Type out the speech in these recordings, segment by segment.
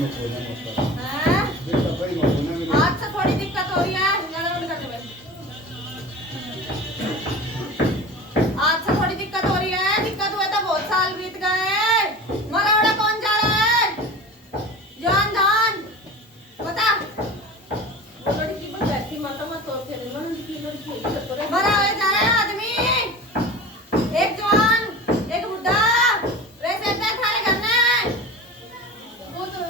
हैं? आज से थोड़ी दिक्कत हो रही है आज से थोड़ी दिक्कत हो रही है। दिक्कत हुए तो बहुत साल बीत गए। मरा बड़ा कौन जा रहा है? जान जान बता। मरा हुए जा रहा है आदमी, एक जवान एक बुढ़ा। वैसे थारे घर में वो तो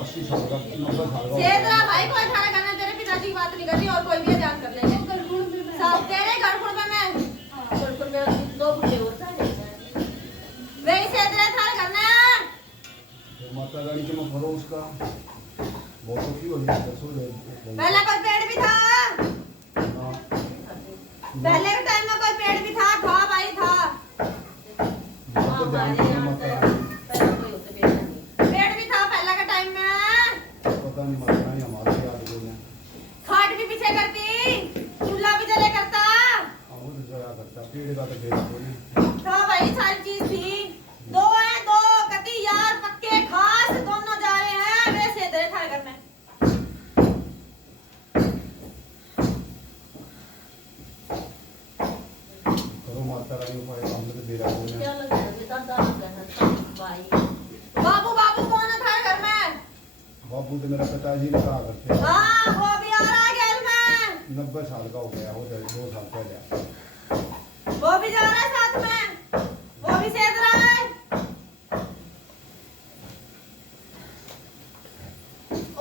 80 साल का 90 साल का सेदरा भाई कोई थारे घर में तेरे पिताजी की बात नहीं कर रही और कोई भी ध्यान कर लेंगे। सब तेरे घर में दो बुढ़े होता है वैसे तेरे थारे घर में माता रानी के मैं करो उसका बहुत सुखी हो गया पहले कोई पेड़ भी था। पहले के टाइम में कोई पेड़ भी था भाई था। पेड़ भी था पहले के टाइम में। पता नहीं माता रानी हमारे याद को ने खाट भी पीछे करती, चूल्हा भी जले करता। वो तो जया करता पेड़ का तो बेड़ा को ने था भाई सारी चीज थी। दो है दो कति यार पक्के खास दोनों जा रहे हैं वैसे तेरे थारे घर में। करो माता रानी उपाय हमने तो बेड़ा को ने बाबू बाबू कौन है थारे घर में? बाबू तो मेरा पिताजी ने कहा करते हाँ वो भी आ रहा है गेल में। 90 साल का हो गया हो जाए 2 साल पहले वो भी जा रहा है साथ में, वो भी सेद रहा है।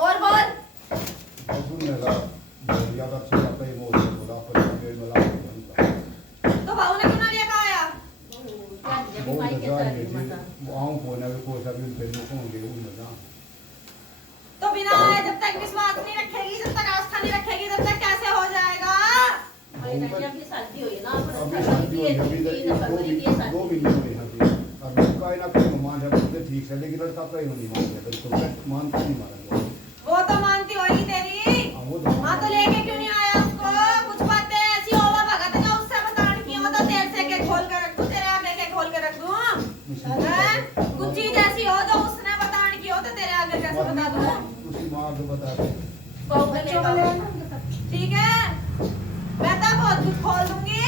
और बोल बाबू ने कहा बढ़िया का छोटा पे मोड़ बोला पर पेड़ में ला तो बाबू ने क्यों ना लेकर आया? बहुत मजा आई थी आऊं कोने में कोई सा भी फिर मुझे होंगे वो मजा तो बिना जब तक विश्वास नहीं रखेगी, जब तक आस्था नहीं रखेगी, तब तक कैसे हो जाएगा? अभी शादी हुई अभी 2 महीने हुए हैं अभी कोई ना कोई मान जाता है ठीक है लेकिन लड़का कोई नहीं मान जाता तो मानता नहीं मारा वो तो मानती होगी तेरी। हाँ तो लेके क्यों नहीं आया उसको? कुछ बातें ऐसी हो भगत का उससे बताने की हो तो तेरे से के खोल कर रख दूं, तेरे आगे के खोल कर रख दूं। कुछ चीज ऐसी हो जो उसने बताने की हो तो तेरे आगे कैसे बता दूं? उसी माँ को बता दे ठीक है मैं तो बहुत कुछ खोल दूंगी।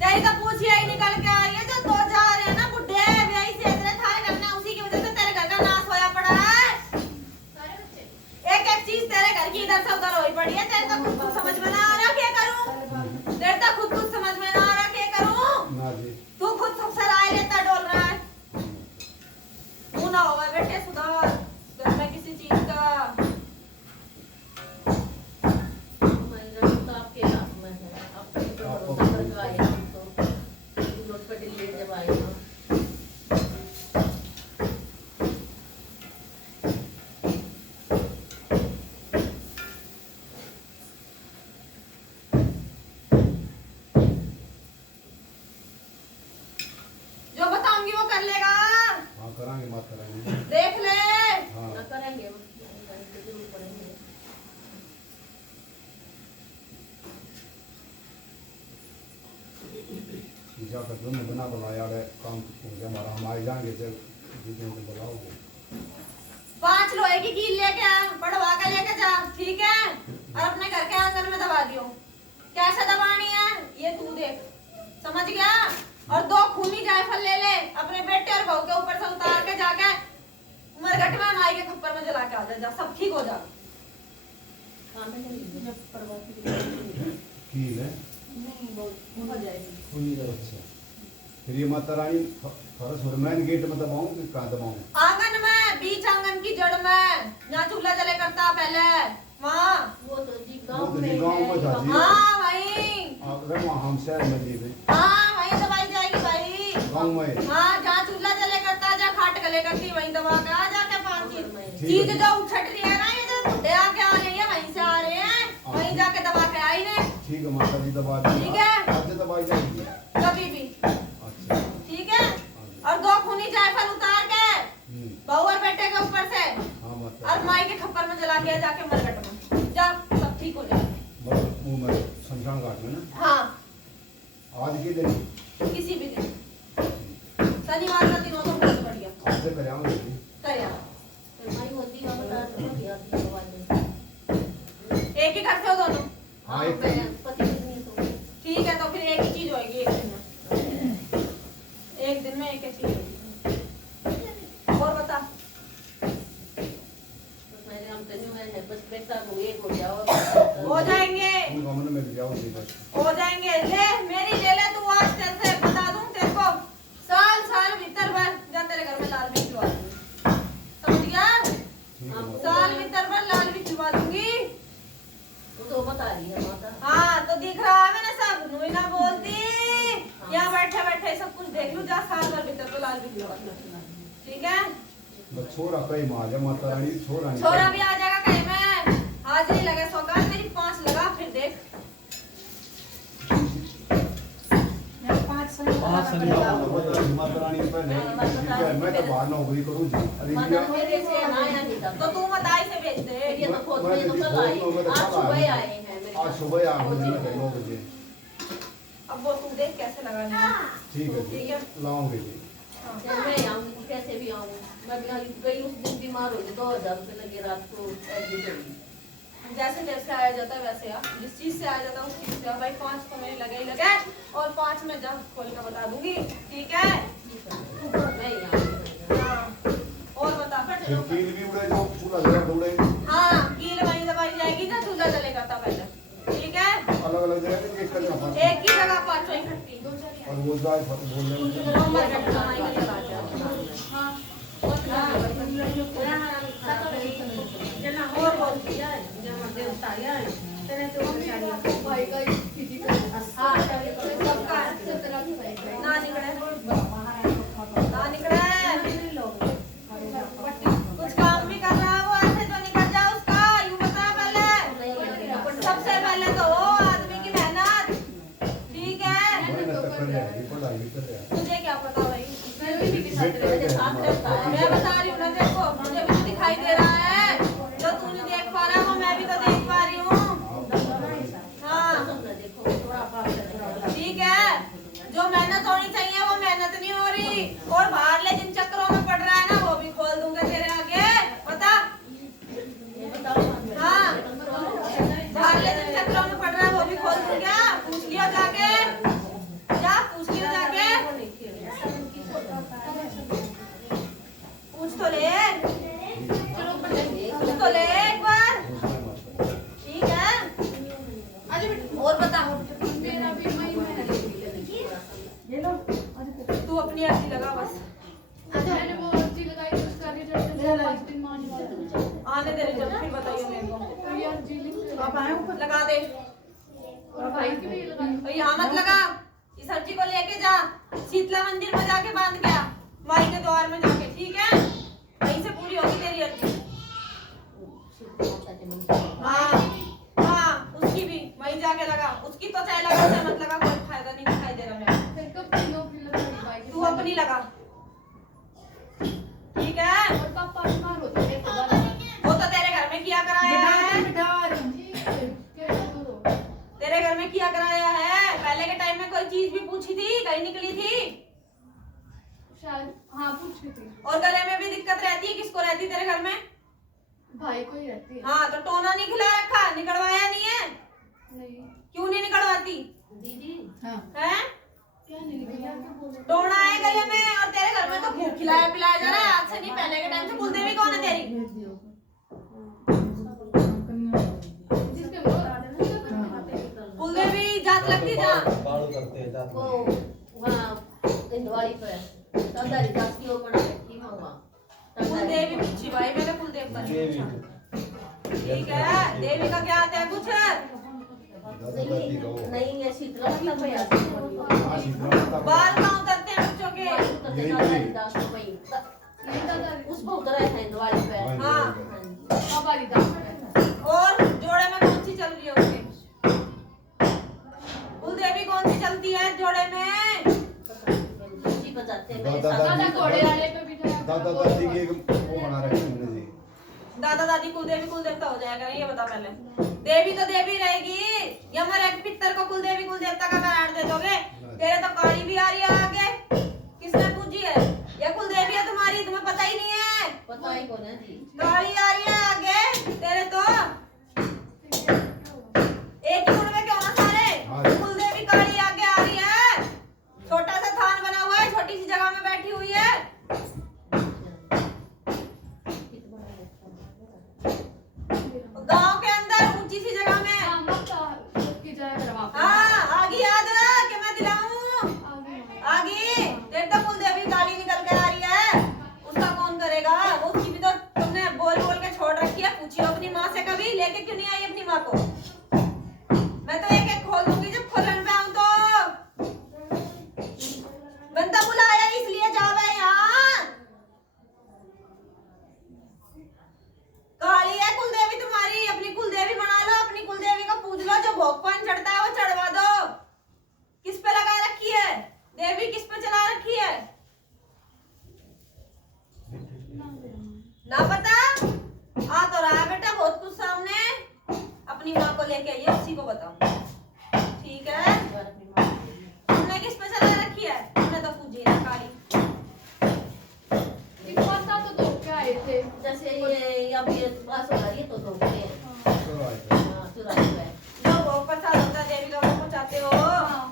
तेरी तो पूछ यही निकल के आ रही है जो दो जा रहे हैं ना बुढ़े यही से तेरे थारे करना उसी की वजह से तेरे घर का नाश होया पड़ा है। एक एक चीज तेरे घर की इधर से उधर होई पड़ी है। तेरे तो खुद कुछ समझ में ना आ रहा क्या करूं? तेरे तो खुद कुछ समझ में ना आ रहा क्या करूं? तू खुद सबसे राय लेता डोल रहा है। तू ना होगा बेटे सुधार घर में किसी चीज का। जो बताऊंगी वो कर लेगा। हाँ करांगे बात करांगे देख ले हाँ करेंगे। ईशा का तुमने बना बनाया है काम हो गया हमारा हम आए जाएंगे जब जितने को बुलाओगे 5 लोहे की कील लेके आ, पड़वा के लेके जा ठीक है और अपने घर के आंगन में दबा दियो। कैसे दबानी है ये तू देख समझ गया। और 2 खूनी जायफल ले ले अपने बेटे और बहू के ऊपर से उतार के जाके मरघट में माई के खप्पर में जला के आ जा सब ठीक हो जाएगा। कील है नहीं वो हो जाएगी। खुली है अच्छा फिर ये माता रानी फरस और मेन गेट में दबाऊं कि कहाँ दबाऊं? आंगन में बीच आंगन की जड़ में जहाँ चूल्हा जले करता पहले वहाँ। वो तो जी गांव में था जी हाँ वही अगर वहाँ हम शहर में जी में हाँ वहीं दबाई जाएगी भाई गांव में हाँ जहाँ चूल्हा जले करता जहाँ खाट गले करती वहीं दबा के आ जाके 5 चीज जो उछट रही है ना ये जो बुढ़े आके आ रही है वहीं से आ रहे हैं वहीं जाके दबा के आई ने। ठीक है माता जी दबा दी ठीक है आज दबाई जाएगी कभी भी अच्छा ठीक है। और 2 खूनी जायफल उतार के बहू और बेटे के ऊपर से हाँ माता और माई के खप्पर में जला के जाके मरघट में जा सब ठीक हो जाएगा। वो मैं शमशान घाट में ना हाँ आज के दिन किसी भी दिन शनिवार का दिन हो एक ही घर से हो दोनों? हाँ, एक ठीक है, तो फिर एक ही चीज होगी एक दिन में। एक दिन में एक ही चीज होगी। और बता। हो जाएंगे, कॉमन मिल जाओ ठीक है। हो जाएंगे। ले मेरी ले ले तू, आज तेरे से बता दूं तेरे को, साल साल भीतर भर जा तेरे घर में लाल भी खिलवा दूंगी, समझ गया? साल भीतर भर लाल भी खिलवा दूंगी। तो बता रही है माता। हाँ तो दिख रहा है मैंने सब, नुई ना बोलती। यहाँ बैठे बैठे सब कुछ देख लूं, जा साल भर भीतर तो लाल भी खिलवा दूंगी, ठीक है? बस छोरा कहीं मार जा माता रानी, छोरा नहीं। छोरा भी आ जाएगा कहीं में, हाजिरी लगे सौगात मेरी 5 लगा, फिर देख। माता रानी पहले मैं तो बाहर नौकरी करूँ जी। अरे माता मेरे से ना आया नहीं था। तो तू मताई से भेज दे। ये तो खोद में तो कल आई, आज सुबह आए हैं मेरे आज सुबह आ गए 9 बजे। अब वो तू देख कैसे लगानी है। ठीक है ठीक है। लाऊंगे जी। जब मैं आऊंगी तो कैसे भी आऊंगी। मैं गई उस दिन बीमार हो गई, 2000 रुपये लगे रात को एडमिट हुई। जैसे जैसे आया जाता है वैसे आ, जिस चीज से आया जाता है उस चीज से आ। भाई 5 तो मेरी लगे ही लगे, और 5 में जब खोल कर बता दूंगी, ठीक है? मैं ही आऊंगी। हाँ और बता। फिर कील भी उड़े जो चूल्हा जरा दौड़े। हाँ कील वहीं दबाई जाएगी ना, चूल्हा जलेगा तब पहले, ठीक है? अलग अलग जगह एक करना पड़ता एक ही जगह 5 इकट्ठी। और वो जाए बोल रहे और बोलती है ना निकले कुछ काम भी कर रहा हो ऐसे तो निकल जाओ उसका, यूं बता पहले। सबसे पहले तो वो आदमी की मेहनत, ठीक है? तुझे क्या पता भाई, मैं बता रही हूँ ना, देखो मुझे भी तो दिखाई दे रहा है, जो तू नहीं देख पा रहा है वो मैं भी तो देख पा रही हूँ। हाँ ठीक है, जो मेहनत होनी चाहिए वो मेहनत नहीं हो रही, और बाहर ले जिन चक्करों में पड़ रहा है ना वो भी खोल दूंगा तेरे आगे, पता? हाँ बाहर ले जिन चक्करों में पड़ रहा है वो भी खोल दूंगा, पूछ लियो जाके, जा पूछ लियो जाके, पूछ तो ले, पूछ तो ले एक बार, ठीक है? और बता। तू अपनी अर्जी लगा बस, आने दे रही जब फिर बताइए मेरे को। लगा दे, यहाँ मत लगा, इस अर्जी को लेके जा शीतला मंदिर में जाके बांध गया, माई के द्वार में जाके, ठीक है? वहीं से पूरी होगी तेरी अर्जी। हाँ हाँ उसकी भी वहीं जाके लगा, उसकी तो चाहे लगा चाहे मत लगा, कोई फायदा नहीं दिखाई दे रहा मेरे। तू अपनी लगा, ठीक है? वो तो तेरे घर में किया कराया है, तेरे घर में किया कराया है। पहले के टाइम में कोई चीज भी पूछी थी, कहीं निकली थी? हाँ पूछी थी। और गले में भी दिक्कत रहती है, किसको रहती है तेरे घर में? भाई को ही रहती है। हाँ तो टोना नहीं खिला रखा, निकलवाया नहीं है? नहीं। क्यों नहीं निकलवाती? दीदी हाँ। हैं? क्या नहीं भैया क्या बोल रहे? टोना है गले में, और तेरे घर में तो खूब खिलाया पिलाया जा रहा है, आज से नहीं पहले के टाइम से। कुलदेवी कौन है तेरी? जिसके वो कुलदेवी जात लगती जहाँ वो वहाँ दिवाली पे तंदारी दास की ओपन रखी है वहाँ। कुलदेवी पूछी भाई मैंने, कुलदेव का नहीं पूछा, ठीक है? देवी का क्या आता है कुछ? नहीं ये शीतला मतलब मैं आती हूँ। बाल कहाँ उतरते हैं बच्चों के? उसको उतरा है दिवाली पे। हाँ हमारी दास और जोड़े में कौन सी चल रही है उसके? कुलदेवी कौन सी चलती है जोड़े में? बजाते हैं दादा घोड़े वाले पे बिठाया। दादा दादी की एक वो बना रखे हैं जी। दादा दादी कुलदेवी कुलदेवता हो जाएगा, ये बता पहले। देवी तो देवी रहेगी, या मरे पितर को कुलदेवी कुलदेवता का करार दे दोगे? तेरे तो काली भी आ रही है आगे, किसने पूछी है? ये कुलदेवी है तुम्हारी, तुम्हें पता ही नहीं है? पता ही कौन है जी। काली आ रही है आगे, लेके क्यों नहीं आई अपनी माँ को? मैं तो एक एक खोल दूंगी जब खोलन पे आऊं तो। बंदा बुलाया इसलिए जावे यहाँ। काली है कुलदेवी तुम्हारी, अपनी कुलदेवी बना लो, अपनी कुलदेवी को पूज लो, जो भोग पान चढ़ता है वो चढ़वा दो। किस पे लगा रखी है देवी, किस पे चला रखी है? ना पता? आ तो रहा है बेटा बहुत कुछ सामने। अपनी माँ को लेके आइए, उसी को बताओ, ठीक है? तुमने किस पे चला रखी है? तुमने तो पूजी ना काली। पता तो दो क्या आए थे। जैसे ये अब ये पास हो रही है तो दो के चलो आए थे। हाँ चुरा हुआ है। जो भोग प्रसाद होता है देवी का वो पहुंचाते हो? हाँ,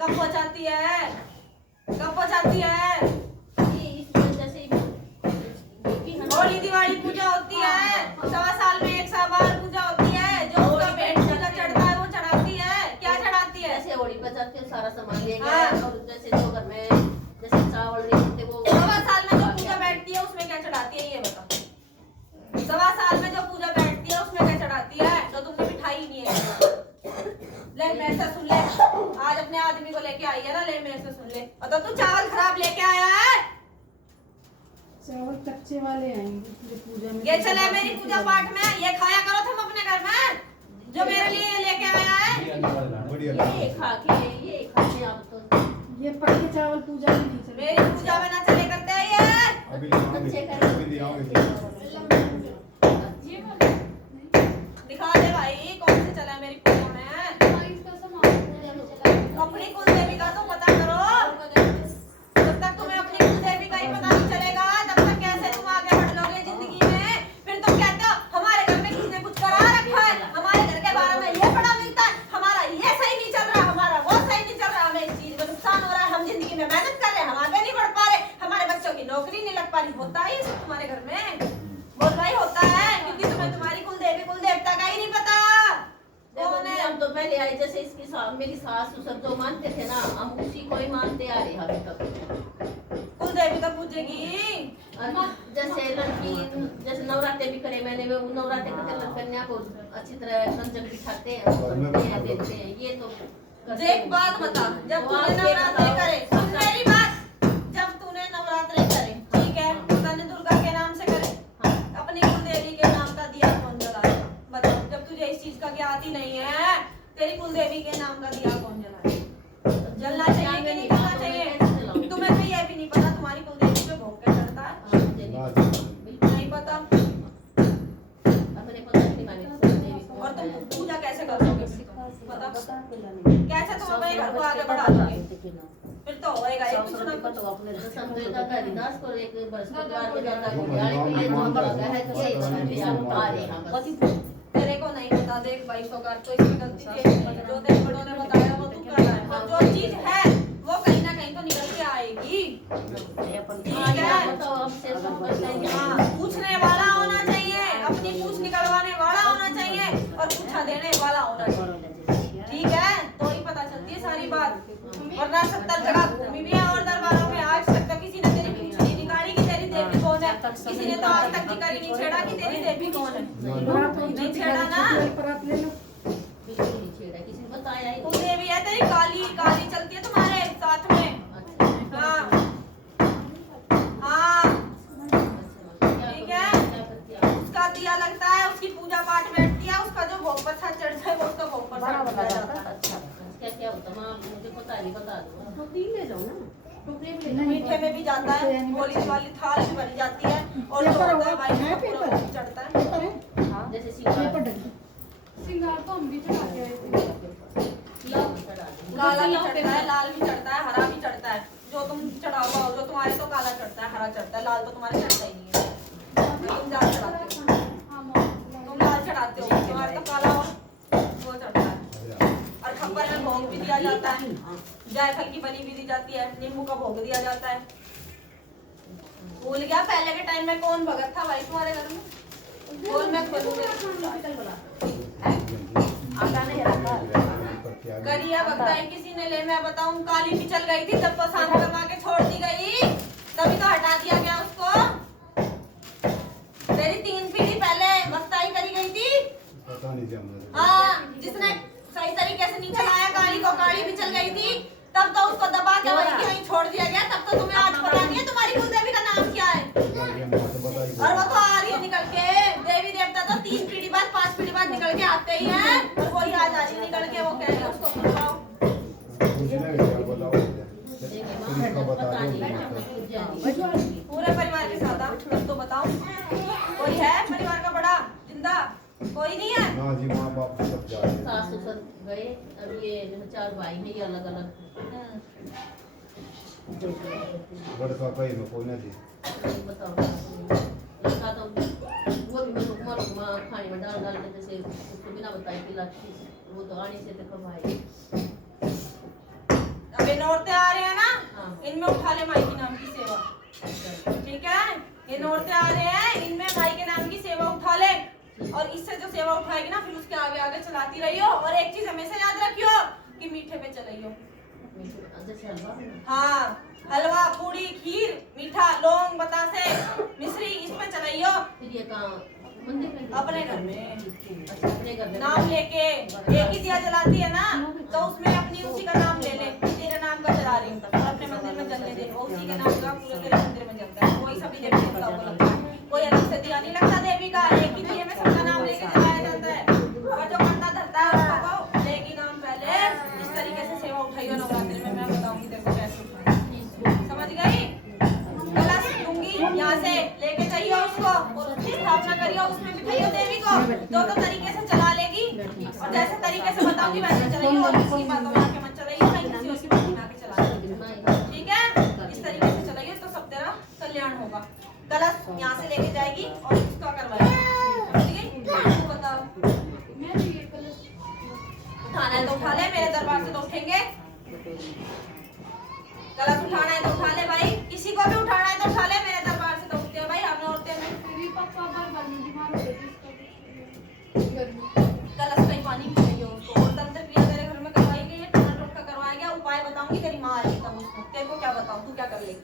कब पहुंचाती है? कब पहुंचाती है? ये इस वजह से होली दिवाली पूजा होती है, 1.25 साल में 1 बार पूजा होती है। जो उसका पेट पूजा चढ़ता है वो चढ़ाती है। क्या चढ़ाती है? जैसे होली पर जाते हो सारा सामान ले हाँ। गए और जैसे जो घर में जैसे चावल लेते वो 1.25 साल में जो पूजा बैठती है उसमें क्या चढ़ाती है ये बताओ? 1.25 साल में जो पूजा बैठती है उसमें क्या चढ़ाती है? तो तुमने मिठाई ही नहीं है। ले मेरे से सुन ले, आज अपने आदमी को लेके आई है ना, ले मेरे से सुन ले। और तो तू चावल खराब लेके आया है। चावल कच्चे वाले आएंगे इसलिए पूजा में। ये चले मेरी पूजा पाठ में, ये खाया करो तुम अपने घर में, जो मेरे लिए लेके आया है। बढ़िया ये खा के आप तो ये पक्के चावल पूजा में नहीं चले। मेरी पूजा में ना चले करते हैं ये। अभी ले आओगे, अभी ले आओगे। ये वाले दिखा दे भाई कौन से चला है मेरी पूजा में। हमारी इसका सामान अपनी कुलदेवी का तो पता करो। जब तक तुम्हें अपनी कुलदेवी का ही पता नहीं चलेगा तब तक कैसे तुम आगे बढ़ लोगे जिंदगी में? फिर तुम कहते हो हमारे घर में किसने कुछ करा रखा है, हमारे घर के बारे में ये पड़ा मिलता है, हमारा ये सही नहीं चल रहा, हमारा वो सही नहीं चल रहा, हमें इस चीज में नुकसान हो रहा है, हम जिंदगी में मेहनत कर रहे हैं, हम आगे नहीं बढ़ पा रहे, हमारे बच्चों की नौकरी नहीं लग पा रही। होता है ये सब तुम्हारे घर में? बोल भाई होता है, क्योंकि तुम्हें तुम्हारी कुलदेवी कुल देवता का ही नहीं पता कौन है। हम तो पहले आए जैसे इसकी मेरी सास ससुर जो मानते थे ना हम उसी को ही मानते आ रहे हैं अभी तक। कुलदेवी तो पूजेगी। जैसे लड़की जैसे नवरात्रे भी करे मैंने वो नवरात्रे करते कन्या को अच्छी तरह कंजक बिठाते हैं देते हैं ये तो देख बात बता, जब तूने नवरात्रे करे, सुन मेरी बात, जब तूने नवरात्रे करे, ठीक है, तूने दुर्गा के नाम से करे, अपनी कुलदेवी के नाम का दिया कौन जलाए? बताओ, जब तुझे इस चीज का ज्ञात ही नहीं है, तेरी कुलदेवी के नाम का दिया कौन जलाए? जलना चाहिए कि नहीं जलना चाहिए? तुम्हें तो ये भी नहीं पता तुम्हारी कुलदेवी पे भोग क्या चढ़ता है? नहीं पता। अपने पता नहीं माने और तुम पूजा कैसे करोगे? पता कैसे तुम अपने घर को आगे बढ़ा दोगे? फिर तो होएगा ये कुछ ना कुछ। समझेगा का हरिदास को एक बृहस्पतिवार में जाता है दिवाली के लिए जो बड़ा है तो ये इसमें हम आ रहे हैं बस तेरे को नहीं पता, देख भाई सोकार तो इसमें गलती तेरी है। जो तेरे बड़ों ने बताया वो तू कर रहा है, पर जो चीज है वो कहीं ना कहीं तो निकल के आएगी। ठीक है? बताओ अब से सब करते हैं हाँ, पूछने वाला होना चाहिए, अपनी पूछ निकलवाने वाला होना चाहिए और पूछा देने वाला होना चाहिए। ठीक है? तो ही पता चलती है सारी बात। वरना 70 जगह घूमी भी है और दरबारों में आज तक तो किसी ने तेरी पूछ नहीं निकाली कि तेरी देवी कौन है। किसी ने तो आज तक जिक्र ही नहीं छेड़ा कि तेरी देवी कौन है। नहीं छेड़ा ना। परात ले लो। बिल्कुल नहीं छेड़ा किसी ने बताया ही कुल देवी है तेरी, काली काली चलती है तुम्हारे साथ में। हाँ हाँ, ठीक है। उसका दिया लगता है, उसकी पूजा पाठ बैठती है, उसका जो भोग प्रसाद चढ़ता है वो उसका भोग प्रसाद चढ़ा जाता है। अच्छा क्या क्या होता मां मुझे पता नहीं बता दो तो तीन ले जाओ ना। टुकड़े में ले मीठे में भी जाता है, होली वाली थाल भी भरी जाती है और जो होता है भाई है पूरा पेपर। भोग चढ़ता है। पेपर है? जैसे पेपर सिंगार ढक दो। सिंगार तो हम भी चढ़ा के आए थे। काला भी चढ़ता है, लाल भी चढ़ता है, हरा भी चढ़ता है। जो तुम चढ़ावा हो, जो तुम्हारे तो काला चढ़ता है, हरा चढ़ता है, लाल तो तुम्हारे चढ़ता ही नहीं है। तुम लाल चढ़ाते हो, तुम लाल चढ़ाते हो, तुम्हारे तो काला हो वो चढ़ता है। और खप्पर में भोग भी दिया जाता है, जायफल की बनी भी दी जाती है, नींबू का भोग दिया जाता है। भूल गया पहले के टाइम में कौन भगत था भाई तुम्हारे घर में? बोल मैं खोलूंगी। आटा नहीं रखा करिया बताई किसी ने, ले मैं बताऊं, काली भी चल गई थी तब तो शांत करवा के छोड़ दी गई, तभी तो हटा दिया गया उसको। तेरी 3 पीढ़ी पहले वक्ताई करी गई थी, हमने। हाँ, जिसने सही तरीके से नहीं चलाया गाड़ी को, गाड़ी भी चल गई थी, तब तो उसको दबा के वहीं की वहीं छोड़ दिया गया। तब तो तुम्हें आज पता नहीं है तुम्हारी कुलदेवी का नाम क्या है। और वो तो आ रही है निकल के, देवी देवता तो 3 पीढ़ी बाद 5 पीढ़ी बाद निकल के आते ही हैं, और वही आज आ रही है निकल के। वो कह रहे हैं उसको बताओ, पूरे परिवार के साथ आओ, तो बताओ कोई है परिवार का बड़ा जिंदा? कोई नहीं है। माँ जी माँ बाप सब जा रहे हैं। सास ससुर गए, अब ये 4 भाई हैं, ये अलग अलग। लड़का कहीं में कोई नहीं। बताओ, लड़का तो वो भी रुकमा रुकमा खाने में डाल डाल के, जैसे उसको बिना बताए खिलाती, वो तो आने से तो कब आए। अब ये नौरते आ रहे हैं ना, हाँ। इनमें उठा ले माई के नाम की सेवा, ठीक है? ये नौरते आ रहे हैं, इनमें माई के नाम की सेवा उठा ले, और इससे जो सेवा उठाएगी ना, फिर उसके आगे आगे चलाती रहियो। और एक चीज हमेशा याद रखियो कि मीठे पे चलाइयो। जैसे हलवा, हाँ, हलवा, पूड़ी, खीर, मीठा, लौंग, बतासे, मिश्री, इस पे चलाइयो। फिर ये काम मंदिर में, अपने घर में अच्छा, अपने घर में नाम लेके एक ही दिया जलाती है ना, तो उसमें अपनी उसी का नाम ले ले, तेरे नाम का जला रही हूँ, और अपने मंदिर में जलने दे, वो उसी के नाम का पूरे तेरे मंदिर में जलता है। वही सभी देवी देवताओं को लगता है, कोई अलग से दिया नहीं लगता देवी का, एक ही दिए में सबका नाम लेके जलाया जाता है। और जो कंधा धरता है उसको लेगी नाम पहले। इस तरीके से सेवा उठाइयो नवरात्रि में, मैं बताऊंगी तेरे को कैसे उठाई, समझ गई? कलश दूंगी, यहाँ से लेके जाइयो उसको, और उसकी स्थापना करियो, उसमें बिठाइयो देवी को, दोनों तरीके से चला लेगी। और जैसे तरीके से बताऊंगी वैसे चलाइयो, और किसी बात में आके मत चलाइयो, नहीं किसी और की बात में आके चला, ठीक है? इस तरीके से चलाइयो तो सब तेरा कल्याण होगा। कलश यहाँ से लेके जाएगी और उसका करवाएगी, ठीक है? तो बताओ, मैं भी ये कलश उठाना है तो उठा ले, मेरे दरबार से तो उठेंगे। कलश उठाना है तो उठा ले भाई, किसी को भी उठाना है तो उठा ले, मेरे दरबार से तो उठते हैं भाई हम औरतें में। मेरी पापा बार में बीमार हो गए थे, इसका गर्मी। कलश का ही पानी पी रही हो उसको, और तंत्र क्रिया तेरे घर में करवाई गई है, टोना टोटका करवाया गया। उपाय बताऊंगी, तेरी माँ आएगी तब उसको, तेरे को क्या बताऊं, तू क्या कर लेगी?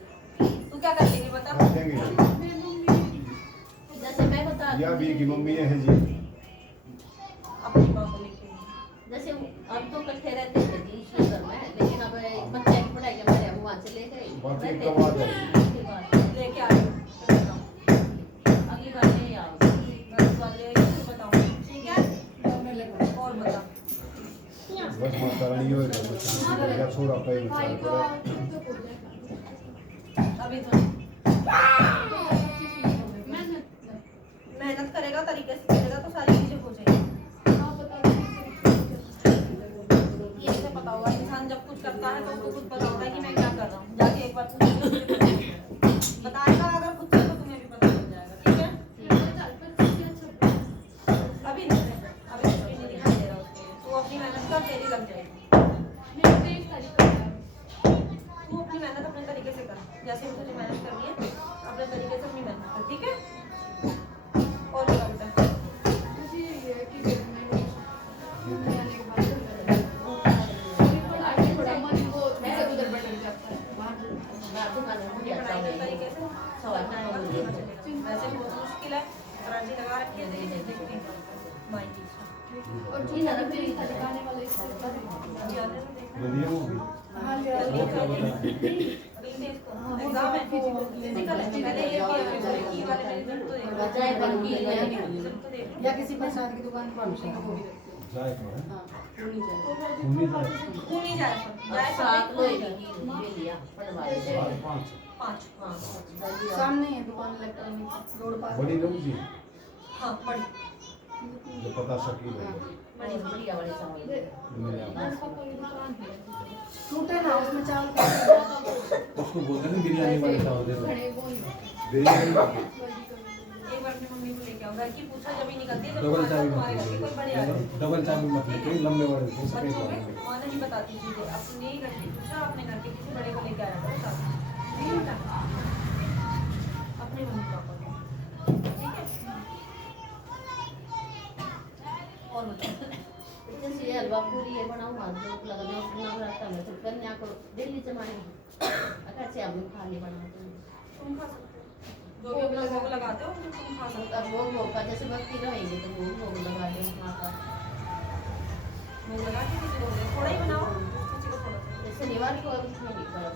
तू क्या कर लेगी बता? मेरी मम्मी जैसे मैं बता या भी की मम्मी है जी। अपनी माँ को लेके जैसे अब तो इकट्ठे रहते थे दूसरे घर में, लेकिन अब बच्चे की पढ़ाई के बारे में वहाँ से ले गए, बाकी रहते कब आ थे। जाएगी? उसके बाद लेके आ रही हूँ, फिर बताऊं। अगली बार ले आओ। मैं इस बार ले आई हूँ, फिर बताऊंगी, ठीक है? और बता। बस माता रानी हो गया, या छोरा कहीं में भाई चल का पड़े। तो हो जाएगा। अभी तो नहीं। मेहनत मेहनत करेगा, तरीके से चलेगा तो सारी चीजें हो जाएंगी। आप बता ये से पता होगा, इंसान जब कुछ करता है तो उसको खुद पता होता है कि मैं क्या कर रहा हूँ। जाके एक बार पूछ बताएगा, अगर खुद से तो तुम्हें भी पता चल जाएगा, ठीक है? अभी नहीं, अभी कुछ भी नहीं दिखाई दे रहा उसके, तू अपनी मेहनत कर, तेरी लग जाएगी। तू अपनी मेहनत अपने तरीके से कर, जैसे तुझे मेहनत करनी है अपने तरीके से अपनी मेहनत कर, ठीक है? और क्या बेटा? तरीके से करना है, वैसे बहुत मुश्किल है, राजी लगा रखी है, देखते हैं माई की और जो लगाने वाले जल्दी हो गई। एग्जाम है, फिजिकल है, पहले ये वाले मेरे रिजल्ट तो देखो, बचाए बन की रिजल्ट तो देखो। या किसी प्रसाद की दुकान पर जाए तो है। हाँ खूनी जाए। तू नहीं जाए जाए सात कोई लोग ले लिया पढ़वाए। 5 5 हाँ, जल्दी आओ। सामने है दुकान इलेक्ट्रॉनिक रोड पर। बड़ी लोग जी हाँ बड़ी जो पता सकी है। बड़ी बढ़िया वाले चावल। मिले आप। टूटे ना उसमें चावल का। उसको बोलते हैं ना बिरयानी वाले चावल दे दो। खड़े बोल बिरयानी एक बार अपनी मम्मी को लेके आओ, घर की पूछा जब ही निकलती है जब डबल चाय तुम्हारे घर की कोई बड़े आ जाए। डबल चाय मत लेके लंबे वाले को सफेद बच्चों वाले में माँ नहीं बताती चीजें, अपने ही घर की पूछा, अपने घर के किसी बड़े को लेके आया करो साथ में। नहीं बेटा, अपने मम्मी पापा को, ठीक है? और बताओ। जैसे ये हलवा पूरी ये बनाओ ना, जो लगा दो नवरात्र में तो कन्या को दिल्ली जमाने अगर से हम खा ले बना तो तुम खा सकते हो, जो भी अपना भोग लगाते हो तुम खा सकते अब वो मौका जैसे भक्ति रहेंगे तो वो भोग लगा दे माता। सोमवार को और उसमें लिखा है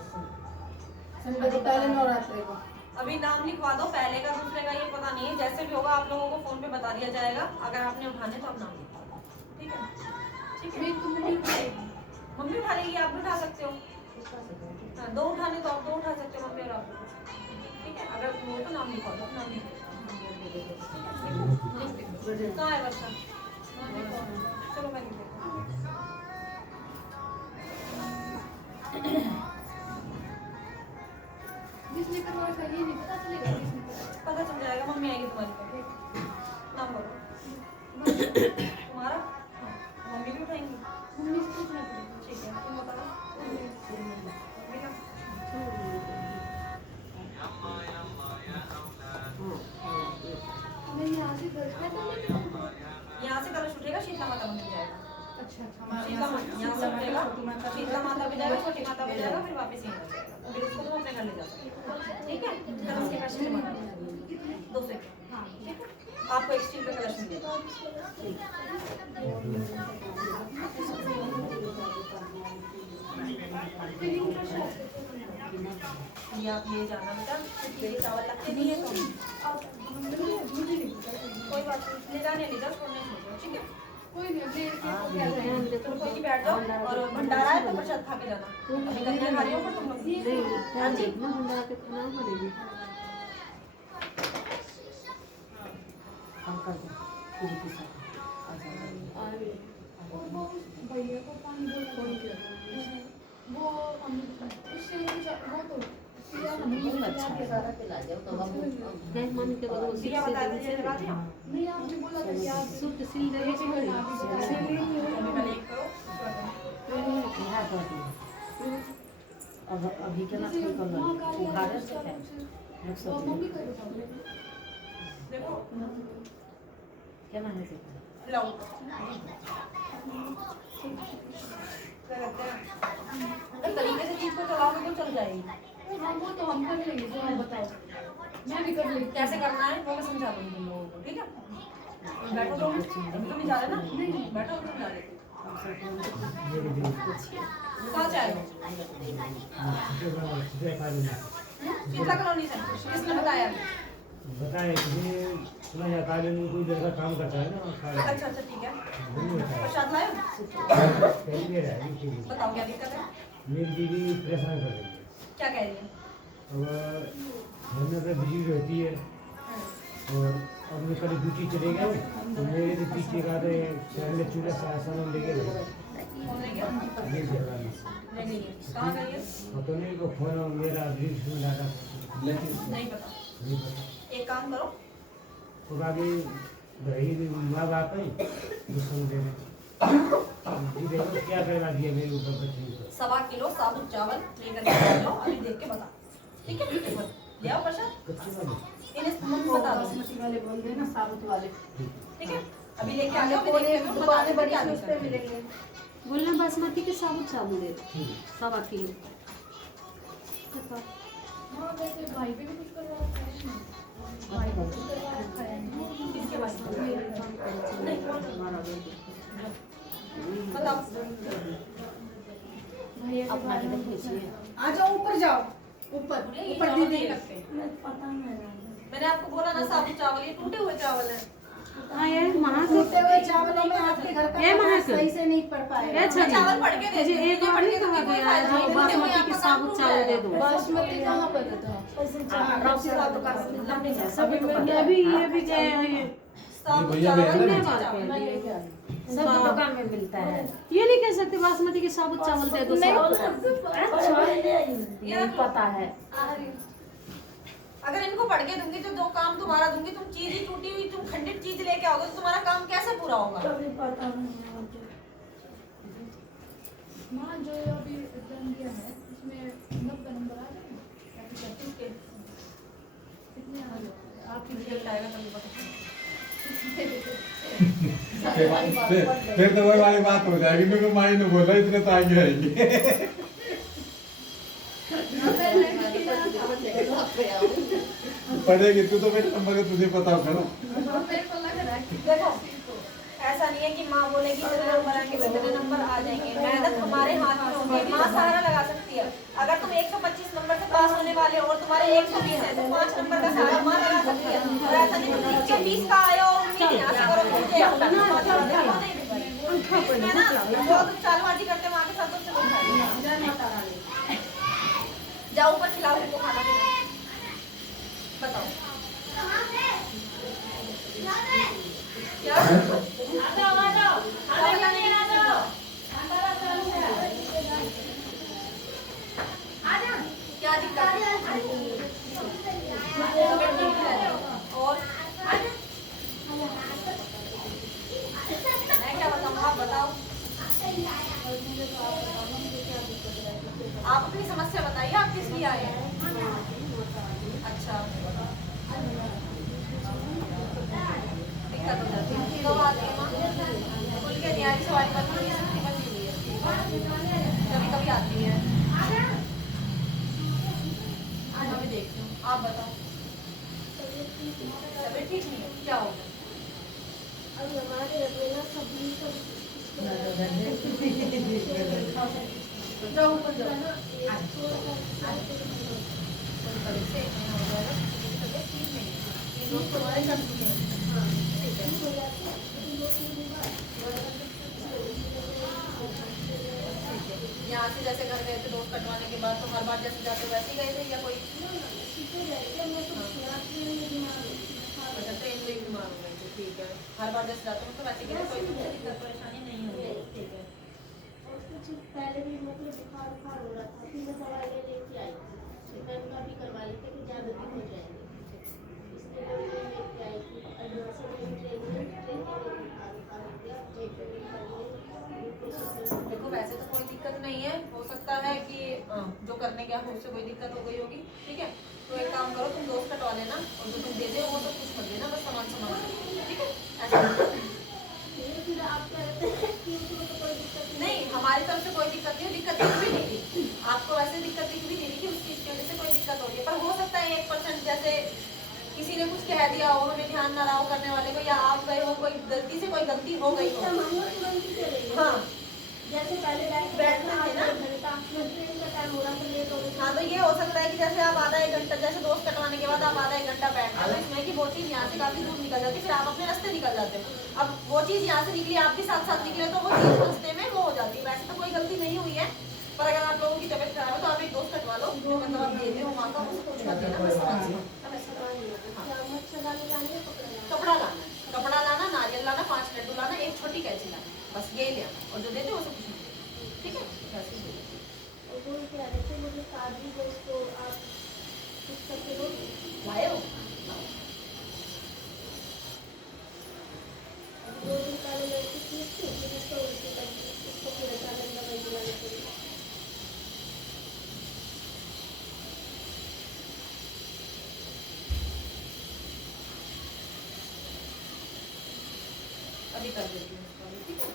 संडे को पहले नवरात्रि को। अभी नाम लिखवा दो, पहले का दूसरे का ये पता नहीं है, जैसे भी होगा आप लोगों को फोन पे बता दिया जाएगा। अगर आपने उठाने तो आप नाम लिखवा दो, ठीक है? ठीक है, मेरी तो मम्मी उठाएगी। मम्मी उठा लेगी, आप भी उठा सकते हो। हाँ, दो उठाने तो आप दो उठा सकते हो, मम्मी और आप, ठीक है? अगर वो तो नाम लिखवा दो, नाम लिख कहाँ है बच्चा? नाम लिखवाओ। चलो मैं लिख देती हूँ। जिसने करवा रखा है, ये नहीं पता चलेगा किसने करवाया। पता चल जाएगा, मम्मी आएगी तुम्हारी पर। नाम बोलो तुम्हारा। हाँ, मम्मी भी उठाएंगी, मम्मी से पूछना पड़ेगा। ठीक है? तुम बताओ मम्मी का। मैं यहाँ से घर है तो नहीं। यहाँ से कलश उठेगा, शीतला माता मंदिर जाएगा। अच्छा अच्छा। शीतला माता यहाँ से उठेगा, शीतला माता भी जाएगा, छोटी माता भी जाएगा, फिर वापस यहीं आ जाएगा। फिर उसको तुम अपने घर ले जा सकते हो, ठीक है? कलश के पैसे जमा कर दो। 2 सेकंड, ठीक है? आपको एक स्टील का कलश मिलेगा। ये आप ले जाना बेटा, ये चावल लगते नहीं है तो कोई बात नहीं, ले जाने ले जाओ, छोड़ने छोड़ो, ठीक है? कोई नहीं, अभी क्या करें? तुम कोई नहीं बैठ जाओ, और भंडारा है तो प्रसाद खा के जाना। अभी कन्या खा रही हो पर तुम लोग हाँ जी। और वो भैया को पानी दो फोन किया। वो उससे वो तो सिया हम अच्छा सारा पिला जाओ तो हम मेहमान के बाद दिया बताया था, ये लगा दिया। नहीं आपने बोला था कि आप सूट सिल दे के अभी पहले एक करो, अब अभी के ना जैसे ठीक कर वहाँ लो कार्य उखाड़े है, से है उसका वो मम्मी का बताओ। देखो क्या ना है से लो क्या कहते हैं, अगर तरीके से चीज को चलाओगे तो चल जाएगी। हाँ वो तो हम कर लेंगे, जो आप बताओ मैं भी कर लेंगी। कैसे करना है वो मैं समझा दूंगी तुम लोगों को, ठीक है? तुम बैठो तो अभी तो नहीं जा रहे ना? नहीं बैठो, तुम जा रहे कहाँ से आए हो? शीतला कॉलोनी से। किसने बताया? बताया कि सुना जाता है कोई लड़का काम करता है ना अच्छा अच्छा ठीक है। प्रसाद लाए हो? पहली बार है इनके लिए। बताओ क्या दिक्कत है? मेरी दीदी परेशान कर रही है। क्या कह रही है? अब घर में अपना बिजी रहती है और अब मैं कभी ड्यूटी चले गए तो मेरे से पीछे का तो शहर में चूल्हा से सामान ले गए कौन ले गया? ये झगड़ा में ले गई है। कहाँ गई है? तो नहीं को फोन मेरा रील्स में डाटा नहीं पता। नहीं पता एक काम करो, तो आगे रही माँ बाप है वो समझे जी देखो क्या करना दिया मेरे ऊपर बच्चे को 1.25 किलो साबुत चावल लेकर के आ जाओ, अभी देख के बता, ठीक है? ले आओ प्रसाद, कच्चे वाले इन्हें बता दो, बासमती वाले बोल रहे हैं ना, साबुत वाले। ठीक है? अभी लेके आ जाओ, अभी देख के बता दो बड़ी क्या उस पे दिक्कत है। मिलेंगे। बोलना बासमती के साबुत चावल दे दो 1.25 किलो। हाँ वैसे भाई पे भी कुछ करवा रखा है, भाई को कुछ करवा रखा है। इसके बाद बताओ, भैया को अपना भाई के को देखिए आ जाओ ऊपर जाओ, ऊपर ऊपर दीदी लगते हैं। पता नहीं मैंने आपको बोला ना साबुत चावल, ये टूटे हुए चावल है। हाँ ये महाक टूटे हुए चावलों में आपके घर का ये खाना महक। सही से नहीं पड़ पाएगा। अच्छा चावल पड़ के दे मुझे दीजिए, एक पड़ और के भी तो कहा कोई गया फायदा जो नहीं, टूटे हुए बासमती के आपका साबुत काम चावल दे दो। बासमती कहाँ पर देते हैं? सभी ये भी गए हैं ये साबुत चावल नहीं चावल। चावल सब दुकान में मिलता है ये नहीं कह सकते बासमती के साबुत चावल दे दो नहीं पता है अगर इनको पढ़ के दूंगी तो जो काम तुम्हारा दूंगी, तुम चीज ही टूटी हुई, तुम खंडित चीज लेके आओगे तो तुम्हारा काम कैसे पूरा होगा? माँ जो अभी रिटर्न दिया है उसमें 90 नंबर आ जाएंगे या फिर 36 के कितने आ जाएंगे? आपकी रिजल्ट आएगा तभी पता फिर तो वही वाली बात हो जाएगी, मेरे को माई ने बोला इतने तो आगे आएंगे। पढ़ेगी तू तो मेरे नंबर का तुझे पता होगा ना। देखो ऐसा नहीं है कि माँ बोलेगी इतने नंबर आएंगे तो इतने नंबर आ जाएंगे। मेहनत हमारे हाथ में होगी, माँ सहारा लगा सकती है। अगर तुम 125 नंबर से पास होने वाले हो और तुम्हारे 120 है तो 5 नंबर का सहारा माँ लगा सकती है। और ऐसा नहीं तुम 120 का आए हो उम्मीद यहाँ से करो मुझे इसमें ना जो तुम चालबाजी करते हो माँ के साथ तुमसे जाओ ऊपर खिलाओ उनको खाना पीना। बताओ क्या क्या दिक्कत है? और मैं क्या बताऊँ, आप बताओ। आप अपनी समस्या बताइए, आप किस लिए आए हैं? अच्छा दिक्कत हो जाती है कब आती है माँ? खुल के न्याय सवाल बनी हुई है, कभी कभी आती है। मैं भी देखती हूँ, आप बताओ। तबीयत ठीक नहीं है, क्या हो गया? जाओ ऊपर जाओ। यहाँ से जैसे घर गए थे दोस्त कटवाने के बाद तो हर बार जैसे जाते वैसे ही गए थे या कोई? अच्छा ट्रेन में बीमार हो गए थे, ठीक है। हर बार जैसे जाते हो तो वैसे गए, कोई दिक्कत परेशानी नहीं हुई, ठीक है। पहले भी मतलब बुखार हो रहा था, फिर मैं दवाई लेके आई थी, उनका भी करवा लेते कि ज़्यादा दिन हो जाएंगे, इसलिए मैं लेके आई थी। देखो वैसे तो कोई दिक्कत नहीं है, हो सकता है कि जो करने गया हो उससे कोई दिक्कत हो गई होगी, ठीक है। तो एक काम करो, तुम दोस्त कटवा लेना और जो तुम दे दे वो सब कुछ मत देना, बस सामान ठीक है। ऐसा नहीं, हमारी तरफ से कोई दिक्कत नहीं, दिक्कत दिख भी नहीं थी आपको, वैसे दिक्कत दिख भी नहीं रही कि उस चीज़ की वजह से कोई दिक्कत हो रही है। पर हो सकता है 1% जैसे किसी ने कुछ कह दिया हो, हमें ध्यान ना रहा हो करने वाले को, या आप गए हो कोई गलती से कोई गलती हो गई हो। हाँ जैसे पहले बैठते थे ना, हाँ तो ये हो सकता है कि जैसे आप आधा 1 घंटा, जैसे दोस्त कटवाने के बाद आप आधा 1 घंटा बैठते हो, इसमें कि वो चीज़ यहाँ से काफी दूर निकल जाती है, फिर आप अपने रास्ते निकल जाते हो। अब वो चीज़ यहाँ से निकली, आप भी साथ साथ निकले तो वो चीज़ रास्ते में वो हो जाती है। वैसे तो कोई गलती नहीं हुई है, पर अगर आप लोगों की तबीयत खराब है तो आप एक दोस्त कटवा लो, जो मतलब आप देते हो वहाँ का कुछ मत देना। कपड़ा लाना, कपड़ा लाना, नारियल लाना, 5 लड्डू लाना, एक छोटी कैंची लाना, बस यही ले आना, और जो देते हो वो सब कुछ नहीं देना, ठीक है। वैसे ही लाए हो? अभी कर देती हूँ उसको, ठीक है।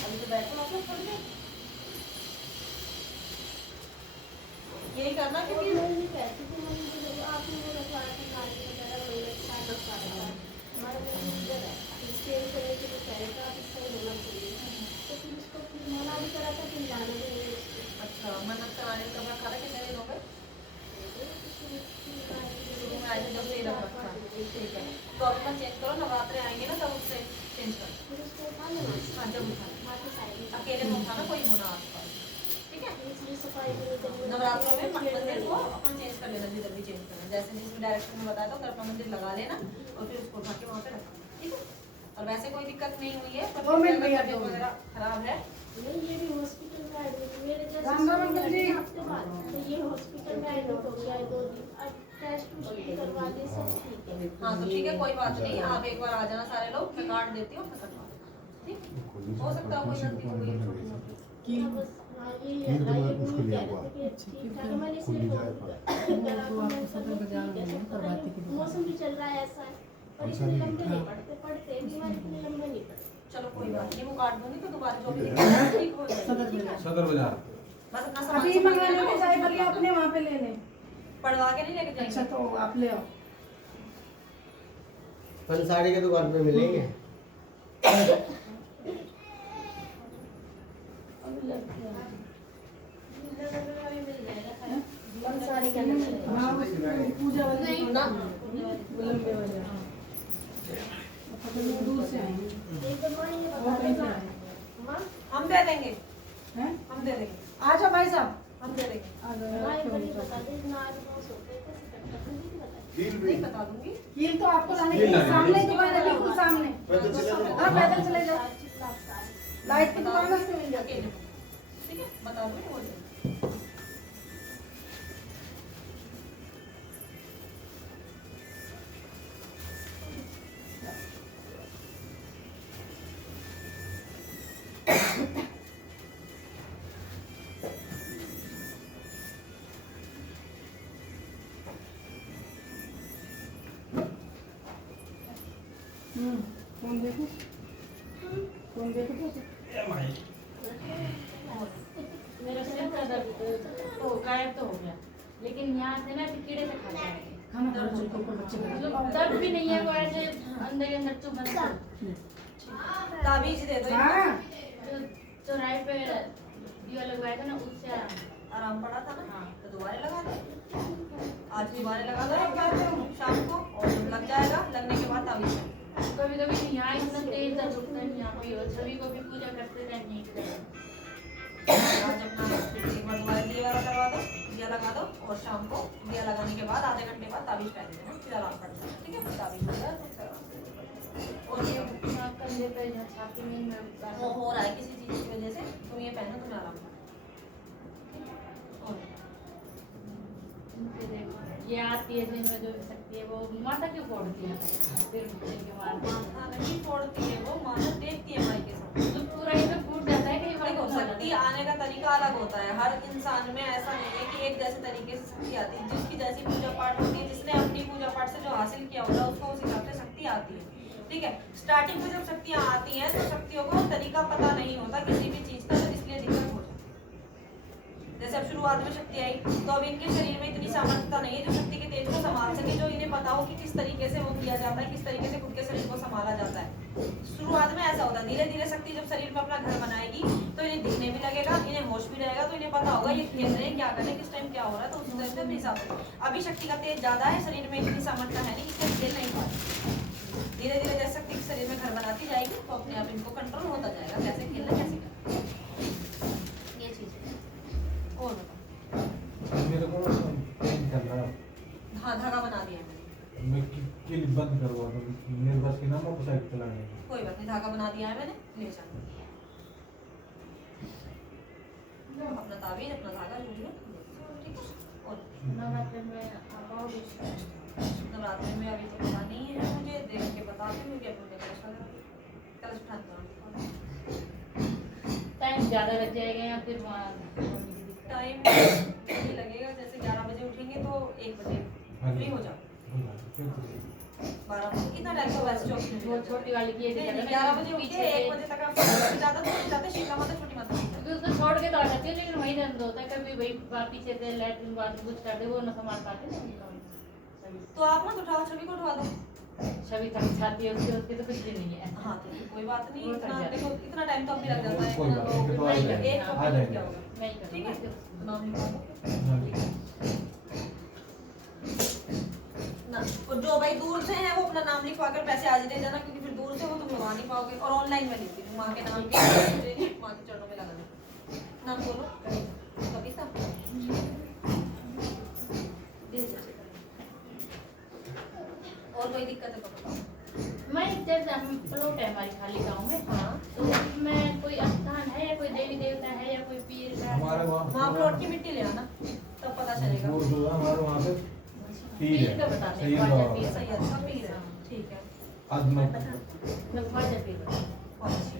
अभी तो बैठो आप लोग पढ़ के, यही करना क्योंकि अच्छा मन्नत कराने का कपड़ा खा कितने दिन हो गए? जब से रख रखा, ठीक है। तो अपना चेंज करो, नवरात्रे आएंगे ना तब उससे चेंज करो। हाँ जब उठाना, अकेले में उठाना, कोई होना आसपास, ठीक है। नवरात्रों में मंदिर को अपना चेंज कर लेना, जिधर भी चेंज करना, जैसे जिसमें डायरेक्शन में बताया था उधर अपना मंदिर लगा लेना और फिर उसको उठा के वहाँ पे रखना, ठीक है। और वैसे कोई दिक्कत नहीं हुई है, पर तबीयत वगैरह खराब है। ये भी हॉस्पिटल में एडमिट, मेरे जैसे हफ्ते बाद तो ये हॉस्पिटल में एडमिट हो गया है 2 दिन, अब टेस्ट करवा ले, सब ठीक है। हाँ तो ठीक है, कोई बात नहीं, आप एक बार आ जाना सारे लोग, मैं कार्ड देती हूँ, मैं कटवा देता हूँ, ठीक। हो सकता है कोई गलती हो गई छोटी मोटी। मौसम भी चल रहा है ऐसा, और इतने लंबे नहीं पड़ते बीमारी इतने लंबे नहीं पड़ते। चलो कोई बात नहीं, वो काट दूंगी तो दोबारा जो भी दिक्कत है ठीक हो जाएगी, ठीक है। सदर बाजार बस अपना सामान संभाल के अपने वहाँ पे लेने। पढ़वा के नहीं लेके जाएंगे। अच्छा तो आप ले आओ। पंसारी की दुकान पे मिलेंगे। सारी का पूजा वाली ना दूर से आएंगे हम दे देंगे, हैं? हम दे देंगे, आ जाओ भाई साहब। हम दे देंगे। कील भी नहीं बता दूंगी। कील तो आपको लाने कील के लाने सामने दुकान है, बिल्कुल सामने। पैदल चले जाओ। हाँ पैदल चले जाओ, लाइट की दुकान है उससे मिल जाती अकेले है। ठीक है, बता दूंगी वो दे। फोन देखो, फोन देखो तो। मेरा सिर का दर्द तो गायब तो हो गया, लेकिन यहाँ से ना कीड़े से खाता है। खाना खा लो, ऊपर बच्चे का। मतलब दर्द भी नहीं है, वो ऐसे अंदर ही अंदर चुभ बंद ताबीज दे दो। हाँ जो चौराहे पे दिया लगवाया था ना, उससे आराम पड़ा था ना। हाँ। तो दोबारा लगा दो, आज दोबारा लगा दो एक बार शाम को, और जब लग जाएगा, लगने के बाद ताबीज दे दो। कभी कभी यहाँ इतना तेज दर्द उठता है यहाँ पे, और सभी को भी पूजा करते रहने के लिए। आज अपना एक बार दोबारा दिया वाला करवा दो, दिया लगा दो, और शाम को दिया लगाने के बाद आधे घंटे बाद ताबीज पहन देना, फिर आराम पड़ जाएगा। ठीक है, फिर ताबीज हो गया तो फिर आराम। और ये यहाँ कंधे पे यहाँ छाती में मैं वो हो रहा है किसी चीज की वजह से, तुम ये पहनो, तुम्हें आराम पड़ेगा। और इनसे देखो, ये आती है जिनमें जो शक्ति है, वो माता क्यों फोड़ती है फिर उठने के बाद? माथा नहीं फोड़ती है वो, माथा देखती है माई के साथ। तो पूरा ये तो फूट जाता है कई बार। देखो, शक्ति आने का तरीका अलग होता है। हर इंसान में ऐसा नहीं है कि एक जैसे तरीके से शक्ति आती है। जिसकी जैसी पूजा पाठ होती है, जिसने अपनी पूजा पाठ से जो हासिल किया होगा, उसको उस हिसाब से शक्ति आती है। ठीक है, स्टार्टिंग में जब शक्तियाँ आती हैं तो शक्तियों को तरीका पता नहीं होता किसी भी चीज का, तो इसलिए दिक्कत हो जाती है। जैसे अब शुरुआत में शक्ति आई, तो अब इनके शरीर में इतनी सामर्थ्यता नहीं है जो शक्ति के तेज को संभाल सके, जो इन्हें पता हो कि किस तरीके से वो किया जाता है, किस तरीके से खुद के शरीर को संभाला जाता है। शुरुआत में ऐसा होता है। धीरे धीरे शक्ति जब शरीर में अपना घर बनाएगी, तो इन्हें दिखने भी लगेगा, इन्हें होश भी रहेगा, तो इन्हें पता होगा ये खेल रहे हैं, क्या कर रहे हैं, किस टाइम क्या हो रहा है, तो उस टाइम से अपने हिसाब से। अभी शक्ति का तेज ज्यादा है, शरीर में इतनी सामर्थ्य है नहीं, इसलिए खेल नहीं पाते। धीरे धीरे जैसे शक्ति के शरीर में घर बनाती जाएगी, तो अपने आप इनको कंट्रोल होता जाएगा, कैसे खेलना, कैसे करना। ये चीज है। और बताओ। मेरे को पेन कर रहा है, हाँ, धागा बना दिया है मैंने। मैं किल बंद करवा दूँ, मेरे बस की ना मोटरसाइकिल चलाने की। कोई बात नहीं, धागा बना दिया है मैंने, ले जाना। अपना ताबीज, अपना धागा जो भी है, ठीक है। और नवरात्र में आप आओगे? नवरात्रि में अभी तो पता नहीं है मुझे, देख के बताते हैं कि अपने कल उठान टाइम ज़्यादा लग जाएगा या फिर वहाँ टाइम नहीं लगेगा। जैसे 11 बजे उठेंगे तो 1 बजे फ्री हो जाओ। 12 बजे कितना टाइम तो वैसे वो चौक छोटी वाली की 11 बजे उठ के 1 बजे तक आप ज़्यादा तो जाते शीतला माता छोटी माता नहीं जाते। क्योंकि उसको छोड़ के तो आ जाती है, लेकिन वही दर्द होता है। कभी वही पीछे से लैट्रिन बाथरूम कुछ कर दे, वो न संभाल पाते ना। तो आप मत उठाओ, छवि को उठवा दो। छवि तक छाती है उसके तो कुछ भी नहीं है। हाँ, तो कोई बात नहीं, वो इतना कर देखो इतना टाइम तो अभी लग जाता है, कोई इतना बात नहीं, तो तो आ जाएगा, एक आ कप जाएगा। क्या होगा। मैं ठीक है, करूँगी। नाम लिखवा दो ना। और जो भाई दूर से है वो अपना नाम लिखवा कर पैसे आज ही दे जाना, क्योंकि फिर दूर से वो तुम लगा नहीं पाओगे। और ऑनलाइन में लिखती हूँ, माँ के नाम के माँ के चरणों में लगा दो। नाम बोलो, कविता। और कोई दिक्कत है तो बताओ। मैं जैसे हम प्लॉट है हमारी खाली गांव में, हाँ, तो उसमें कोई स्थान है या कोई देवी देवता है या कोई पीर का? हमारे वहाँ प्लॉट की मिट्टी ले आना, तब पता चलेगा। वो जो है हमारे वहाँ पे पीर पीर का है, बताते सही हैं, है। ख्वाजा पीर। सही है, सब पीर है, ठीक है। अदमत मैं ख्वाजा पीर। बहुत अच्छी।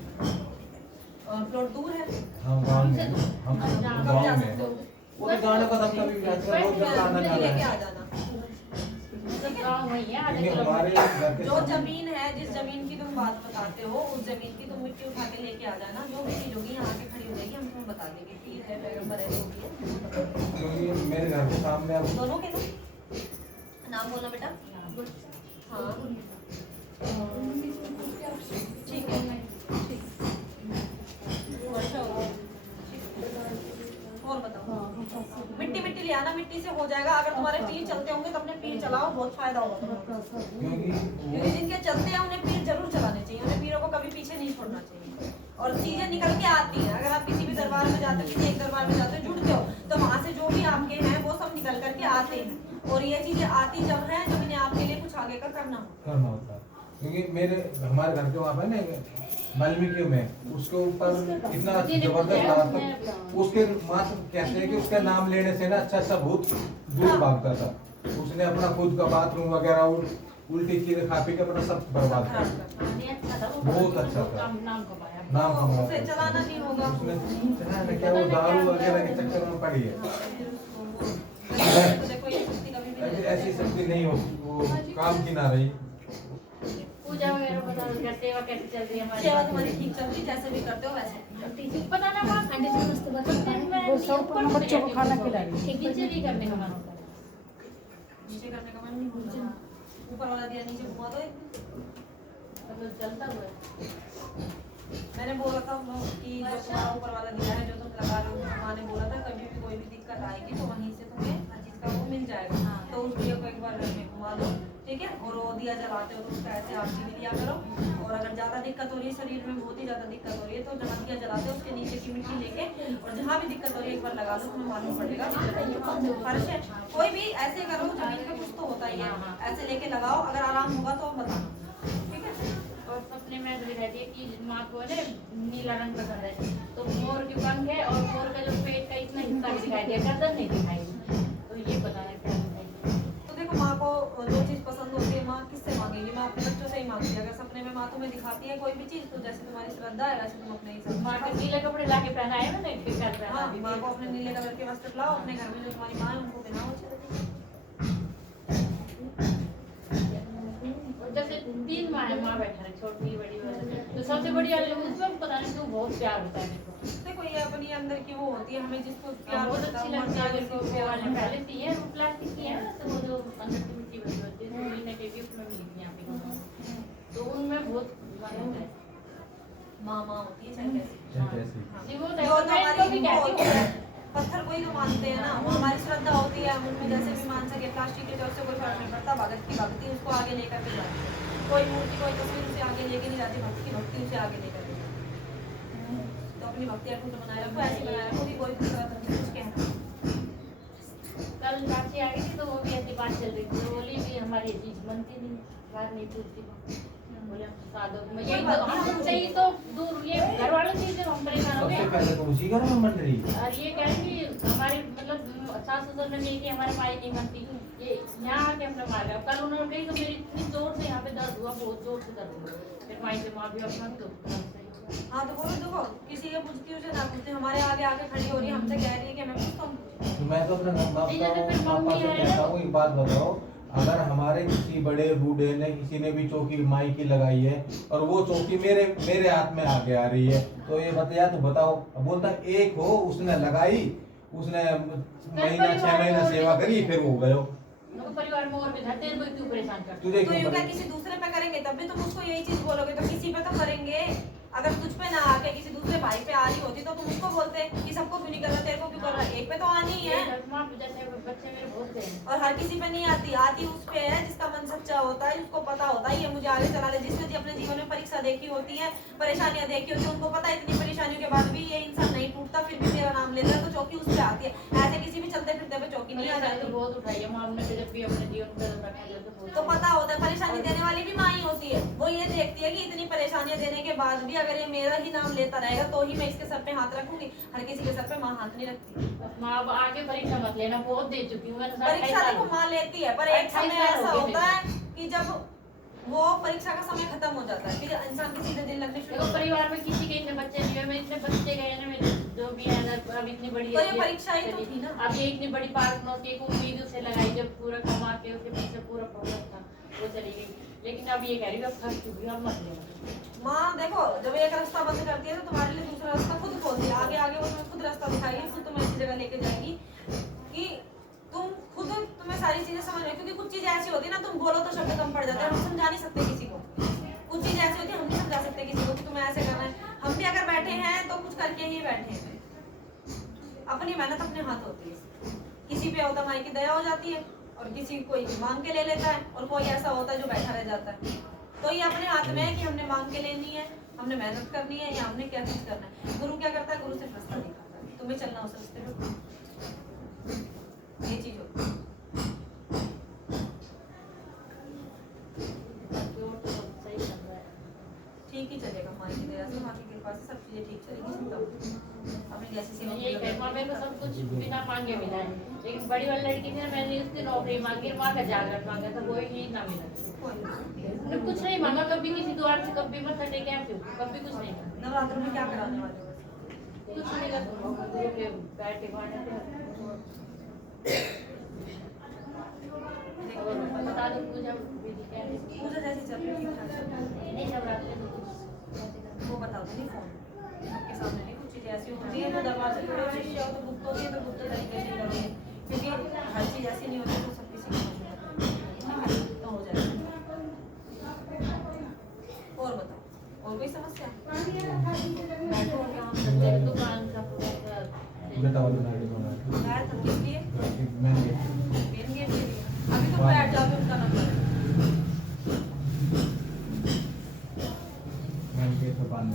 और प्लॉट दूर है, हम गाँव में, हम कब जा गाँव सकते में हो? वो गाने का तब कभी जाते हैं, बहुत ज्यादा आना लेके जाना आ है। जाना। मतलब गाँव वही है, आधे क्योंकि हमारे किलोमीटर। घर के जो सामने- जमीन है, जिस जमीन की तुम बात बताते हो, उस जमीन की तुम मिट्टी उठा के लेके आ जाना। जो भी चीज होगी यहाँ के खड़ी हो जाएगी, हम तुम्हें बता देंगे। पीर है, पैगंबर है, जो भी है। क्योंकि मेरे घर के सामने अब दोनों के ना नाम बोलना बेटा। हाँ, ठीक है। सेफ्टी से हो जाएगा। अगर तुम्हारे पीर चलते होंगे तो अपने पीर चलाओ, बहुत फायदा होगा तुम्हें। क्योंकि जिनके चलते हैं उन्हें पीर जरूर चलाने चाहिए, उन्हें पीरों को कभी पीछे नहीं छोड़ना चाहिए। और चीजें निकल के आती हैं। अगर आप किसी भी दरबार में जाते हो, किसी एक दरबार में जाते हो, जुड़ते हो, तो वहाँ से जो भी आपके हैं वो सब निकल करके आते हैं। और ये चीजें आती जब हैं जब इन्हें आपके लिए कुछ आगे का करना होता है। क्योंकि हमारे घर के वहाँ पर ना वाल्मीकि में उसके ऊपर इतना जबरदस्त लगा था, उसके मात्र कहते हैं कि उसका नाम लेने से ना अच्छा भूत दूर भागता था। उसने अपना खुद का बाथरूम वगैरह उल्टी चीजें खा पी के अपना सब बर्बाद कर, बहुत अच्छा था, नाम कमाया। उसे चलाना नहीं होगा, उसने चलाना क्या, वो दारू वगैरह के चक्कर में पड़ी है। तो देखो ये शक्ति कभी भी ऐसी शक्ति नहीं होती, वो काम की ना रही। पूजा वगैरह बता दो, क्या सेवा कैसे चल रही है हमारी? सेवा तुम्हारी ठीक चल रही, जैसे भी करते हो वैसे। पता ना माँ वो सब बच्चों को खाना खिला रही है, नीचे भी करने का मन होता है। नीचे करने का मन नहीं होता, ऊपर वाला दिया नीचे घुमा दो। मतलब चलता हुआ है। मैंने बोला था कि जो तुम्हारा ऊपर वाला दिया है, जो तुम लगा रहे हो, माँ ने बोला था कभी भी कोई भी दिक्कत आएगी तो वहीं से तुम्हें हर चीज का वो मिल जाएगा। तो उस दिया को एक बार घर में घुमा दो, ठीक है। और वो दिया जलाते हो तो उसका ऐसे आरती भी लिया करो। और अगर ज्यादा दिक्कत हो रही है, शरीर में बहुत ही ज्यादा दिक्कत हो रही है, तो जहाँ दिया जलाते हो उसके नीचे की मिट्टी लेके और जहाँ भी दिक्कत हो रही है एक बार लगा लो, तुम्हें मालूम पड़ेगा। फर्श है कोई भी ऐसे करो, जमीन पे कुछ तो होता ही है, ऐसे लेके लगाओ, अगर आराम होगा तो बताना, ठीक है। और सपने में भी रहती है कि माँ को है नीला रंग पसंद है, तो मोर के पंख है और मोर का जो पेट का इतना हिस्सा भी दिखाई दिया, गर्दन नहीं दिखाई। तो ये पता है क्या दिखाई। तो देखो माँ को जो चीज पसंद होती है, माँ किससे मांगेगी? माँ अपने बच्चों से ही मांगती है। अगर सपने में माँ तुम्हें दिखाती है कोई भी चीज, तो जैसे तुम्हारी श्रद्धा है वैसे तुम अपने हिसाब माँ के नीले कपड़े ला के पहनाए मैंने, फिर कर पहना हाँ, माँ को अपने नीले कलर के वस्त्र लाओ, अपने घर में जो तुम्हारी माँ है उनको पहनाओ। जैसे 3 माँ बैठा है, छोटी बड़ी वाली, तो सबसे बड़ी वाली उसमें पता नहीं क्यों बहुत प्यार होता है मेरे को। देखो ये अपनी अंदर की वो होती है, हमें जिसको प्यार बहुत होता अच्छी है लगती है मेरे को। वो वाले पहले थी है, वो प्लास्टिक की है ना, तो वो जो अंदर की मिट्टी बची होती है, तो महीने के गिफ्ट में मिली थी यहाँ पे, तो उनमें बहुत मन होता है। माँ होती है चाहे कैसी। जी वो जो हमारी भी वो होती कहती है, हूँ। पत्थर कोई तो मानते हैं ना, वो हमारी श्रद्धा होती है, हम उनमें जैसे भी मान सके। प्लास्टिक के जल से कोई फर्क नहीं पड़ता, भगत की भक्ति उसको आगे लेकर के जाती है। कोई मूर्ति कोई तस्वीर उसे आगे लेके नहीं जाती, भक्त की भक्ति उसे आगे लेकर के जाती है। तो अपनी भक्ति अटूट बनाए रखो, ऐसी बनाए रखो कि कोई दूसरा तुमसे कुछ कहना। कल चाची आ गई थी तो वो भी ऐसी बात चल रही थी, तो बोली भी हमारी चीज बनती नहीं, बात नहीं पूछती। बोले साधु में यही तो हमसे ही तो दूर, ये घर वालों से ही हम परेशान हो सबसे गए। पहले तो उसी घर में बन रही है। और ये कह रही कि हमारे मतलब सास ससुर ने नहीं कि हमारे माई नहीं बनती, ये यहाँ आके हमने मार लिया। कल उन्होंने कही तो मेरी इतनी जोर से यहाँ पे दर्द हुआ, बहुत जोर से दर्द हुआ, फिर माई से माँ भी अपना तो हाँ तो बोलो, देखो किसी के पूछती उसे ना पूछते, हमारे आगे आके खड़ी हो रही है, हमसे कह रही है कि मैं पूछता हूँ। तो मैं तो अपने पापा से कहता हूँ, एक बात बताओ, अगर हमारे किसी बड़े बूढ़े ने किसी ने भी चौकी माई की लगाई है और वो चौकी मेरे हाथ में आके आ रही है, तो ये बताया तो बताओ। बोलता एक हो, उसने लगाई, उसने महीना 6 महीने सेवा करी, फिर वो गयो। परिवार में और भी धरते हैं, क्यों परेशान करते? तुझे तो यूं क्या किसी दूसरे पे करेंगे तब भी तुम उसको यही चीज बोलोगे, तो किसी पे तो करेंगे। अगर तुझ पे ना आके किसी दूसरे भाई पे आ रही होती तो तुम उसको बोलते कि सबको क्यों नहीं कर रहा, तेरे को क्यों कर रहा? एक पे तो आनी ही है। बच्चे मेरे बहुत हैं, और हर किसी पे नहीं आती, आती उस पे है जिसका मन सच्चा होता है, जिसको पता होता है ये मुझे आगे चला ले, जिसने जी अपने जीवन में परीक्षा देखी होती है, परेशानियां देखी होती है, उनको पता है इतनी परेशानियों के बाद भी ये इंसान नहीं टूटता, फिर भी मेरा नाम लेता है, तो चौकी उस पे आती है। ऐसे किसी भी चलते फिरते पे चौकी नहीं आ जाती। बहुत उठाई है माँ ने, जब भी अपने जीवन में तो पता होता है परेशानी देने वाली भी माँ ही होती है। वो ये देखती है कि इतनी परेशानियां देने के बाद भी अगर ये मेरा ही नाम लेता रहेगा तो ही मैं इसके सर पे हाथ रखूंगी। हर किसी के सर पे माँ हाथ नहीं रखती। माँ आगे परीक्षा मत लेना, बहुत दे चुकी हूँ। परीक्षा देखो माँ लेती है, पर एक समय ऐसा होता है कि जब वो परीक्षा का समय खत्म हो जाता है, फिर इंसान के सीधे दिन लगने शुरू होते हैं। परिवार में किसी के इतने बच्चे नहीं है, मैं इतने बच्चे गए ना मेरे जो भी है ना, अब इतनी बड़ी तो ये परीक्षा ही तो थी ना। अब ये इतनी बड़ी पार्क नौकरी एक उम्मीद उसे लगाई, जब पूरा कमा के उसके पीछे पूरा प्रोग्राम था, वो चली गई। लेकिन अब ये कह रही है अब थक चुकी हूँ, अब मत लेना। माँ देखो जब एक रास्ता बंद करती है तो तुम्हारे लिए दूसरा रास्ता खुद खोलती है। आगे आगे वो तुम्हें खुद रास्ता दिखाएगी, खुद तुम्हें ऐसी जगह लेके जाएगी कि तुम खुद तुम्हें सारी चीजें समझ रहे। क्योंकि कुछ चीजें ऐसी होती है ना, तुम बोलो तो शब्द कम पड़ जाते हैं, हम समझा नहीं सकते किसी को। कुछ चीजें ऐसी होती है हम नहीं समझा सकते किसी को कि तुम्हें ऐसे करना है। हम भी अगर बैठे हैं तो कुछ करके ही बैठे हैं, अपनी मेहनत अपने हाथ होती है। किसी पे होता माई की दया हो जाती है और किसी कोई मांग के ले लेता है और कोई ऐसा होता है जो बैठा रह जाता है। तो ये अपने हाथ में है कि हमने मांग के लेनी है, हमने मेहनत करनी है या हमने क्या चीज करना है। गुरु क्या करता है, गुरु सिर्फ रास्ता दिखाता है, तुम्हें चलना उस रास्ते पे, ये चीज होती है। ठीक ही चलेगा माँ की दया से, माँ की कृपा से सब चीजें ठीक चलेगी, चिंता मत। अपनी जैसी सी यही कहता मेरे को सब कुछ बिना मांगे मिला है, लेकिन बड़ी वाली लड़की थी ना, मैंने उसकी नौकरी मांगी, माँ का जागरण मांगा था, वही नहीं ना मिला। मैंने कुछ नहीं मांगा कभी किसी द्वार से, कभी मत हटे क्या क्यों, कभी कुछ नहीं मांगा। नवरात्र में क्या कराने वाले हो? कुछ नहीं करते, बैठे खाने और बता दो पूजा विधि क्या है। पूजा जैसी चल रही है ठीक ठाक? नहीं नवरात्रि में कुछ वो बता दो नहीं, फोन सबके सामने नहीं, कुछ चीजें ऐसी होती है तो दरबार से थोड़ी शिष्य हो तो गुप्त होती है, तो गुप्त तरीके से करोगे, क्योंकि हर चीज ऐसी नहीं होती तो सब किसी को तो हो जाएगा। और बताओ, और कोई समस्या? बैठो क्या दुकान का पूरा बेटा वाला गाड़ी में गाय तक किस लिए? मैंने मेन गेट के लिए। अभी तो बैठ जाओ, उनका नंबर के तो पानी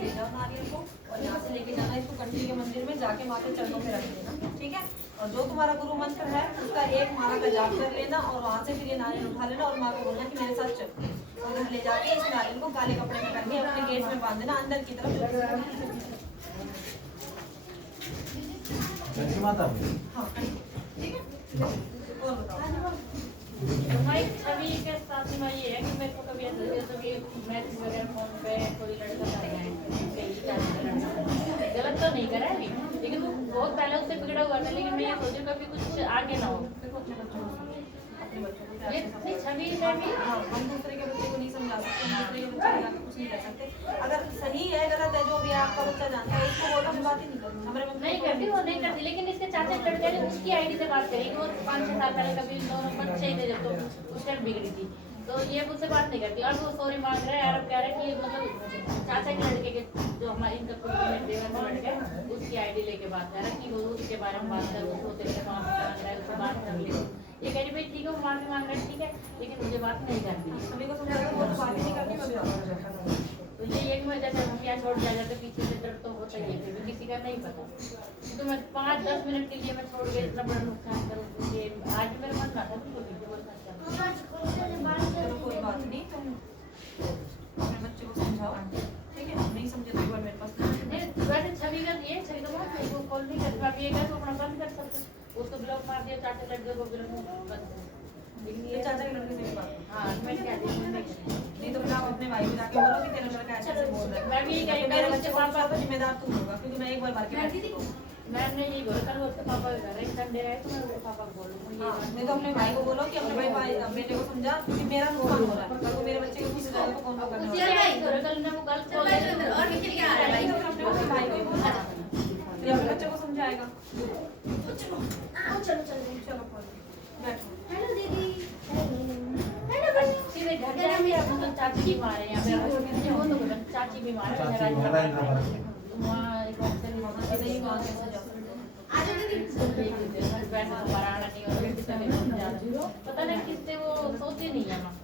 ले जाओ नारियल को और यहाँ से लेके जाना इसको कंठी के मंदिर में जाके माँ के चरणों पे रख देना, ठीक है। और जो तुम्हारा गुरु मंत्र है उसका एक माला का जाप कर लेना और वहाँ से फिर ये नारियल उठा लेना और माँ को बोलना कि मेरे साथ चल, और घर ले जाके इस नारियल को काले कपड़े में करके अपने गेट में बांध देना अंदर की तरफ। माता हाँ ठीक है। और बताओ हमारी छवि के साथ में ये है कि मेरे को कभी ऐसा जैसे कि मैसेज वगैरह फोन पे कोई लड़का कर रहा है, कहीं लड़का गलत तो नहीं करा है अभी, लेकिन वो बहुत पहले उससे बिगड़ा हुआ था, लेकिन मैं ये सोचूं कभी कुछ आगे ना हो। अपने बच्चों को ये नहीं छवि है भी हाँ, हम दूसरे के बच्चे को नहीं समझा सकते, हम दूसरे के बच्चे के आगे कुछ नहीं कर सकते। अगर सही है गलत है जो भी आपका बच्चा जानता है उसको बोलो, हम बात ही नहीं करूँगी। हमारे मम्मी नहीं करती, वो नहीं करती, लेकिन इसके चाचा के लड़के ने उसकी आईडी से बात करी, वो 5-6 साल पहले कभी दोनों बच्चे थे जब, तो उस टाइम बिगड़ी थी, तो ये मुझसे बात नहीं करती। और वो सॉरी मांग रहा है और कह रहा है कि मतलब चाचा के लड़के के जो हमारे इनका देवर का लड़का है उसकी आईडी लेके बात कर रहा है कि वो उसके बारे में बात कर, उसको तेरे से माफी मांग रहा है, उससे बात कर ले। ये कह रही भाई ठीक है, वो माफी मांग रहा है ठीक है, लेकिन मुझे बात नहीं करती। मम्मी को समझा दो, वो तो बात ही नहीं करती, मैं भी तो ये एक में जैसे हम यहाँ छोड़ जाएगा तो पीछे से दर्द तो होता ही है, फिर भी किसी का नहीं पता। तो मैं 5-10 मिनट के लिए मैं छोड़ गई, इतना बड़ा नुकसान करूँ, क्योंकि आज मेरा मन ना था तो बोलना चाहता। चलो कोई बात नहीं, तुम अपने बच्चे को समझाओ, ठीक है। नहीं समझे तो एक बार मेरे पास नहीं वैसे छवि का ये छवि तो बहुत है, वो कॉल नहीं करता, आप ये कर तो अपना बंद कर सकते, उसको ब्लॉक मार दिया, चाचा लड़के को ब्लॉक बंद, लेकिन ये चाचा के लड़के से भी बात हाँ मैं क्या नहीं तो फिर आप अपने भाई को जाके बोलो कि तेरा लड़का ऐसे ऐसे बोल रहा है। मैं भी यही कह रही हूँ, मेरे उसके बच्चे पापा का जिम्मेदार तुम होगा, क्योंकि मैं एक बार मार के बैठी थी। मैम ने यही बोला, कल उसके पापा के घर है, संडे है तो मैं उसके पापा को बोलूँगी। हाँ, नहीं तो अपने भाई को बोलो कि अपने भाई बेटे को समझा, क्योंकि मेरा नुकसान हो रहा है, कल को मेरे बच्चे को किसी तरह को कौन करने वाला है। कल ने वो गलत बोल और निकल के आ रहा है भाई, तो अपने भाई को ही बोलना, फिर अपने बच्चे को समझाएगा। चलो बैठो। हेलो दीदी। सीधे घर जाएंगे, अब मतलब चाची बीमार है यहाँ पे, वो तो चाची बीमार है, चाची मेरा इंद्र वहाँ एक ऑप्शन नहीं वहाँ से समझाओ। पता नहीं किससे वो सोती नहीं है माँ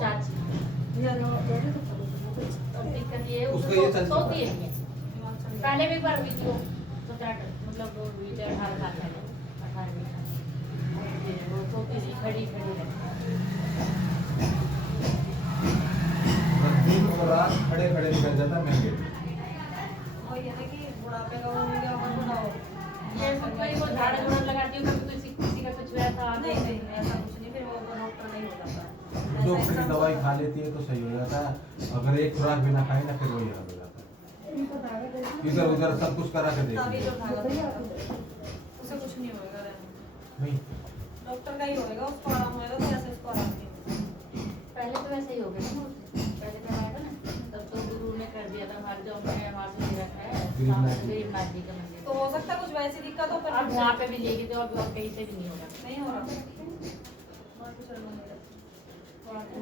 चाची, और दिक्कत ये है उसको ये चल सोती है नहीं है। पहले भी एक बार हुई थी वो 17 मतलब वो हुई थी 18 साल पहले, 18 वो सोती नहीं, खड़ी खड़ी रहती। झाड़ झूड़ लगाती हूँ कभी किसी का कुछ वैसा नहीं नहीं ऐसा कुछ नहीं, फिर वो डॉक्टर नहीं हो जाता। डॉक्टर की दवाई खा लेती है तो सही हो जाता है, अगर एक खुराक भी ना खाए ना फिर वही हाल हो जाता है। इधर उधर सब कुछ करा के तभी देखिए। जो भागा उसे कुछ नहीं होगा, नहीं डॉक्टर का ही होएगा, उसको आराम होएगा तो ऐसे उसको आराम नहीं होगा। पहले तो वैसे ही हो गया ना, पहले जब आया था ना तब तो गुरु ने कर दिया था हमारे जो हमने वहाँ से ले रखा है गरीबनाथ जी का मंदिर, तो हो सकता है कुछ वैसी दिक्कत हो, पर अब वहाँ पे भी लेके तो अब कहीं से भी नहीं होगा। नहीं हो रहा। वहाँ पे चलो मेरा।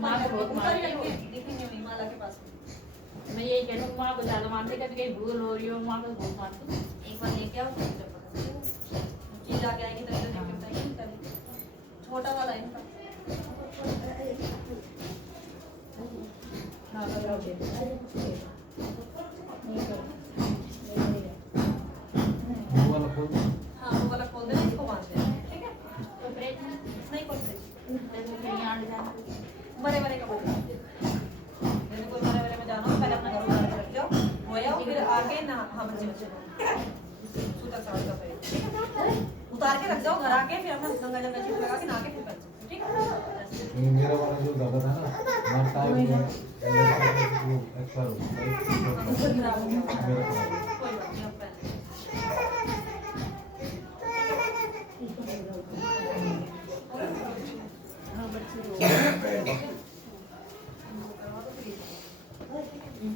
माँ को बहुत ऊपर मार ही रख के दिखेंगे वहीं माला के पास में। मैं यही कहती हूँ माँ को ज़्यादा मानते, कभी कहीं भूल हो रही हो माँ को बहुत मानती हूँ। एक बार लेके आओ फिर जब पता चलेगा। चीज आके आएगी तभी तो लेके बताएंगे कभी। छोटा वाला है इनका। हाँ बताओ दे। वो वाला खोल दो। हाँ वो वाला खोल देना, इसको बांध देना, ठीक है? तो ब्रेक में नहीं खोल दे। जैसे कि यहाँ जाना बड़े बड़े कपड़े। जैसे कोई बड़े बड़े में जाना हो पहले अपना घर उतार के रख जाओ, हो जाओ, फिर आगे ना। हाँ बच्चे बच्चे सूता साड़ी का पहले, ठीक है? उतार के रख जाओ घर आके, फिर अपना गंगा जल में लगा के नहा के फिर पहन जाओ, ठीक है? मेरा वाला जो दादा था ना मारता है वो एक्सपायर हो गया। खराब हो गया। मेरा तो कोई बात नहीं, अब पहन लेंगे।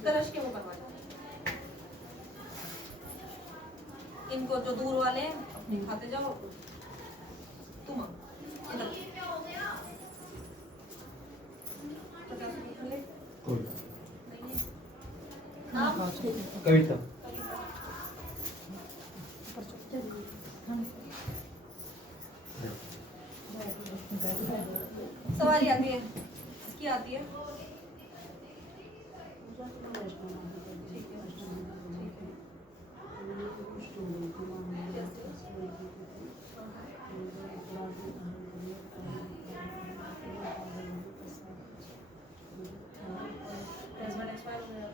तरश के वो करवा दो। इनको जो दूर वाले हैं अपने खाते जाओ, तुम आओ, इधर। 50 रुपये ले। कोई नहीं है। नाम? कविता सवारी आती है, इसकी आती है। ठीक है, ठीक है। हस्बैंड एक्सपायर हो गया,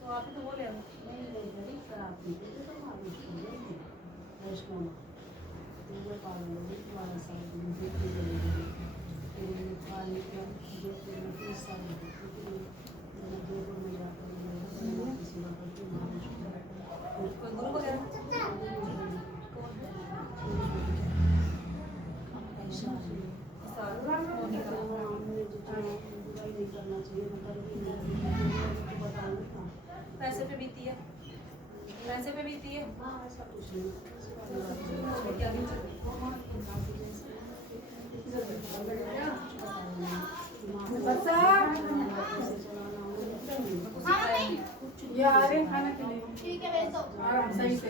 तो आप ही तो बोले अब। कोई गुरु वगैरह? पैसे पे बीती है, पैसे पे बीती है। क्या बीती है? खाना के लिए ठीक है भेज दो। सही से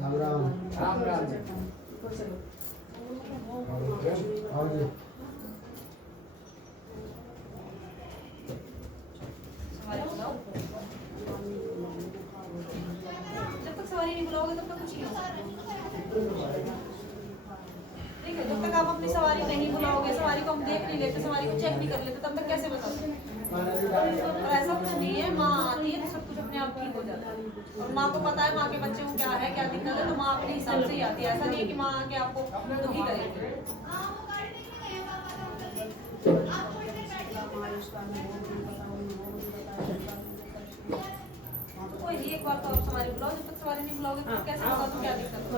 राम राम। राम राम सवारी बुलाओ। जब तक सवारी नहीं बुलाओगे तब तक कुछ नहीं होगा। ठीक है, जब तक आप अपनी सवारी नहीं बुलाओगे, सवारी को हम देख नहीं लेते, सवारी को चेक नहीं कर लेते, तब तक कैसे बताओगे? और ऐसा कुछ नहीं है, माँ आती है तो सब कुछ अपने आप ठीक हो जाता है। और माँ को पता है माँ के बच्चे को क्या है, क्या दिक्कत है, तो माँ अपने हिसाब से ही आती है। ऐसा नहीं है कि माँ आके आपको दुखी करेगी। कोई नहीं, एक बार तो आप सवारी बुलाओ, जब तक सवारी नहीं बुलाओगे तो कैसे होगा, तो क्या दिक्कत है?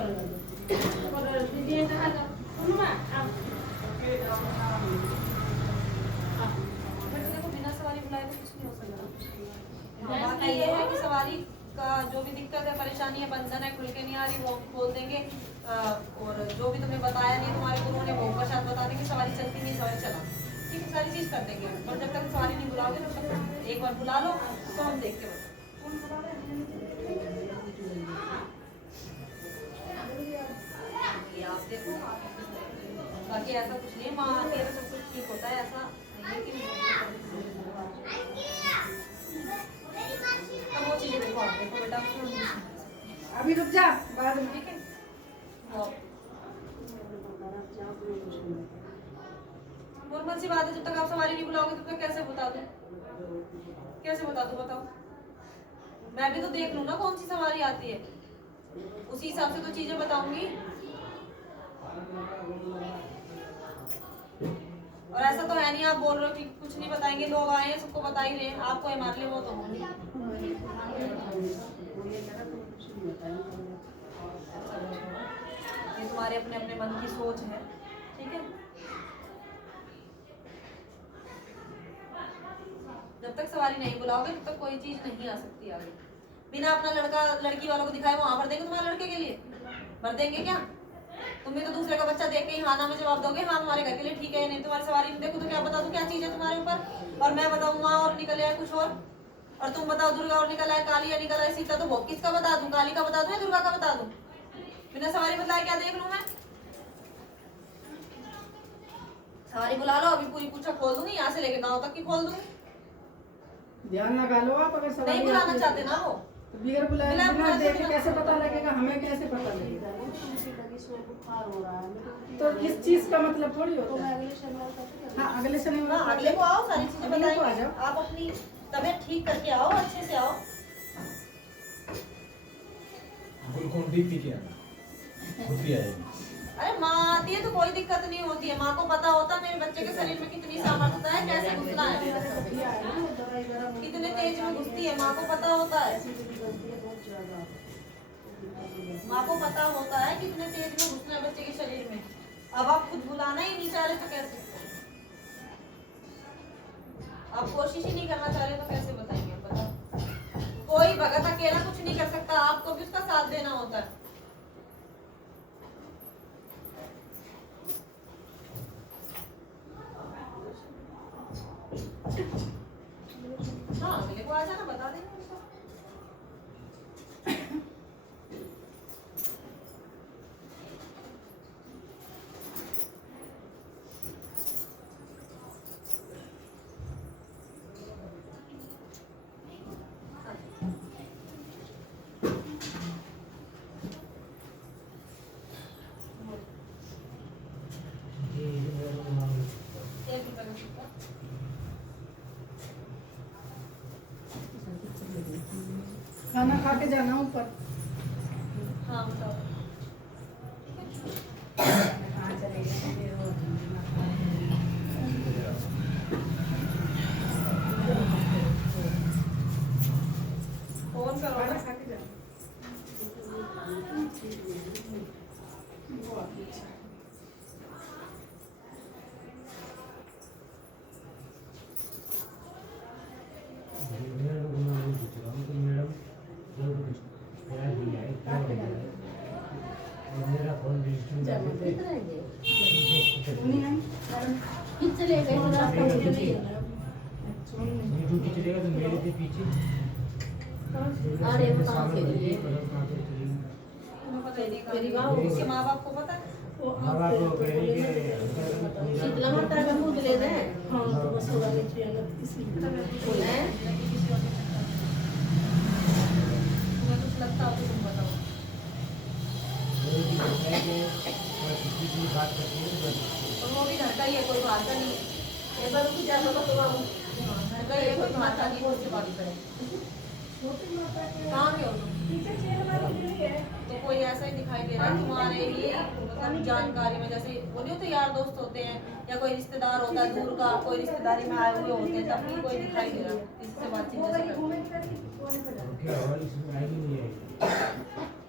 बट देखो बिना सवारी बुलाए तो कुछ नहीं हो सकता। बाकी ये है कि सवारी का जो भी दिक्कत है, परेशानी है, बंधन है, खुल के नहीं आ रही, वो खोल देंगे। और जो भी तुमने बताया नहीं तुम्हारे गुरु ने, वो प्रसाद बता देंगे। सवारी चलती नहीं, सवारी चला, ठीक है, सारी चीज कर देंगे। और जब तक सवारी नहीं बुलाओगे तब तक एक बार बुला लो तो हम देख के ये आप देखो। बाकी ऐसा कुछ नहीं है, माँ आती है तो सब कुछ ठीक होता है, ऐसा नहीं है कि अब वो चीजें देखो, आप देखो बेटा, अभी रुक जा बाद में। ठीक है। नॉर्मल सी बात है, जब जब तक आप सवारी नहीं बुलाओगे तब तक कैसे बता दूं? कैसे बता दूं बताओ? मैं भी तो देख लूं ना कौन सी सवारी आती है, उसी हिसाब से तो चीजें बताऊंगी। और ऐसा तो है नहीं आप बोल रहे हो कि कुछ नहीं बताएंगे, लोग आए हैं सबको बता ही रहे हैं, आपको हमारे लिए वो तो होंगे। ये तुम्हारे अपने अपने मन की सोच है, ठीक है। जब तक सवारी नहीं बुलाओगे तब तक कोई चीज नहीं आ सकती आगे। बिना अपना लड़का लड़की वालों को दिखाए वहां भर देंगे तुम्हारे लड़के के लिए? भर देंगे क्या? तुम भी तो दूसरे का बच्चा देख के ही हाँ ना में जवाब दोगे, हाँ हमारे घर के लिए ठीक है, नहीं तुम्हारी सवारी में देखो तो क्या बता दूं क्या चीज है तुम्हारे ऊपर, और मैं बताऊं माँ और निकल आया कुछ और तुम बताओ दुर्गा और निकल आया काली या निकल आया सीता, तो वो किसका बता दूं? काली का बता दूं या दुर्गा का बता दूं? बिना सवारी बताए क्या देख लूं मैं? सवारी बुला लो, अभी पूरी पूछा खोल दूंगी, यहाँ से लेके गाँव तक की खोल दूंगी। ध्यान लगा लो आप, अगर सवारी नहीं बुलाना आती है चाहते ना वो, तो बिगर बुलाए बिना बिना बुलाए देखे तो कैसे पता लगेगा? हमें कैसे पता लगेगा? इसमें बुखार हो रहा है तो इस चीज का मतलब थोड़ी तो होता मैं है। अगले शनिवार तक हाँ अगले शनिवार हाँ अगले को आओ, सारी चीजें अगले को आ बताएंगे, जाओ। आप अपनी तबीयत ठीक करके आओ, अच्छे से आओ। ग्लूकोन डी पी के आना खुद भी आएगी। अरे माँ आती है तो कोई दिक्कत नहीं होती है, माँ को पता होता है मेरे बच्चे के शरीर में कितनी सामर्थ्य है, कैसे घुसना है, कितने तेज में घुसती है, माँ को पता होता है। माँ को पता होता है कितने तेज में घुसना है बच्चे के शरीर में। अब आप खुद बुलाना ही नहीं चाह रहे तो कैसे? आप कोशिश ही नहीं करना चाह रहे तो कैसे बताएंगे? बताओ, कोई भगत अकेला कुछ नहीं कर सकता, आपको भी उसका साथ देना होता है। हाँ अगले को आ जाना, बता देंगे उसको। एक रुपए का सिक्का। खाना खा के जाना ऊपर। हाँ बताओ। फोन करो खाना ना। खा के जाना। मेरा फोन चले गए तो रास्ता मुझे नहीं ड्यूटी चलेगा तो मेरे से पीछे अरे वो कहाँ के लिए तुम्हें पता ही नहीं मेरी कहा। माँ उसके माँ बाप को पता है? शीतला माता का दूध ले दे हाँ तो बस होगा नहीं चाहिए तुम्हें कुछ लगता हो तो तुम बताओ। बात करती है और वो भी घर का ही है, कोई बाहर का नहीं। एक बार उसकी जान लगा तो बाबू घर का ही है, कोई बाहर का नहीं, उससे बात करे। कहाँ के हो तुम? तो कोई ऐसा ही दिखाई दे रहा है तुम्हारे ही मतलब जानकारी में, जैसे वो नहीं होते यार दोस्त होते हैं या कोई रिश्तेदार होता है दूर का, कोई रिश्तेदारी में आए हुए होते हैं, तब भी कोई दिखाई दे रहा है इससे बातचीत जैसे करते हैं।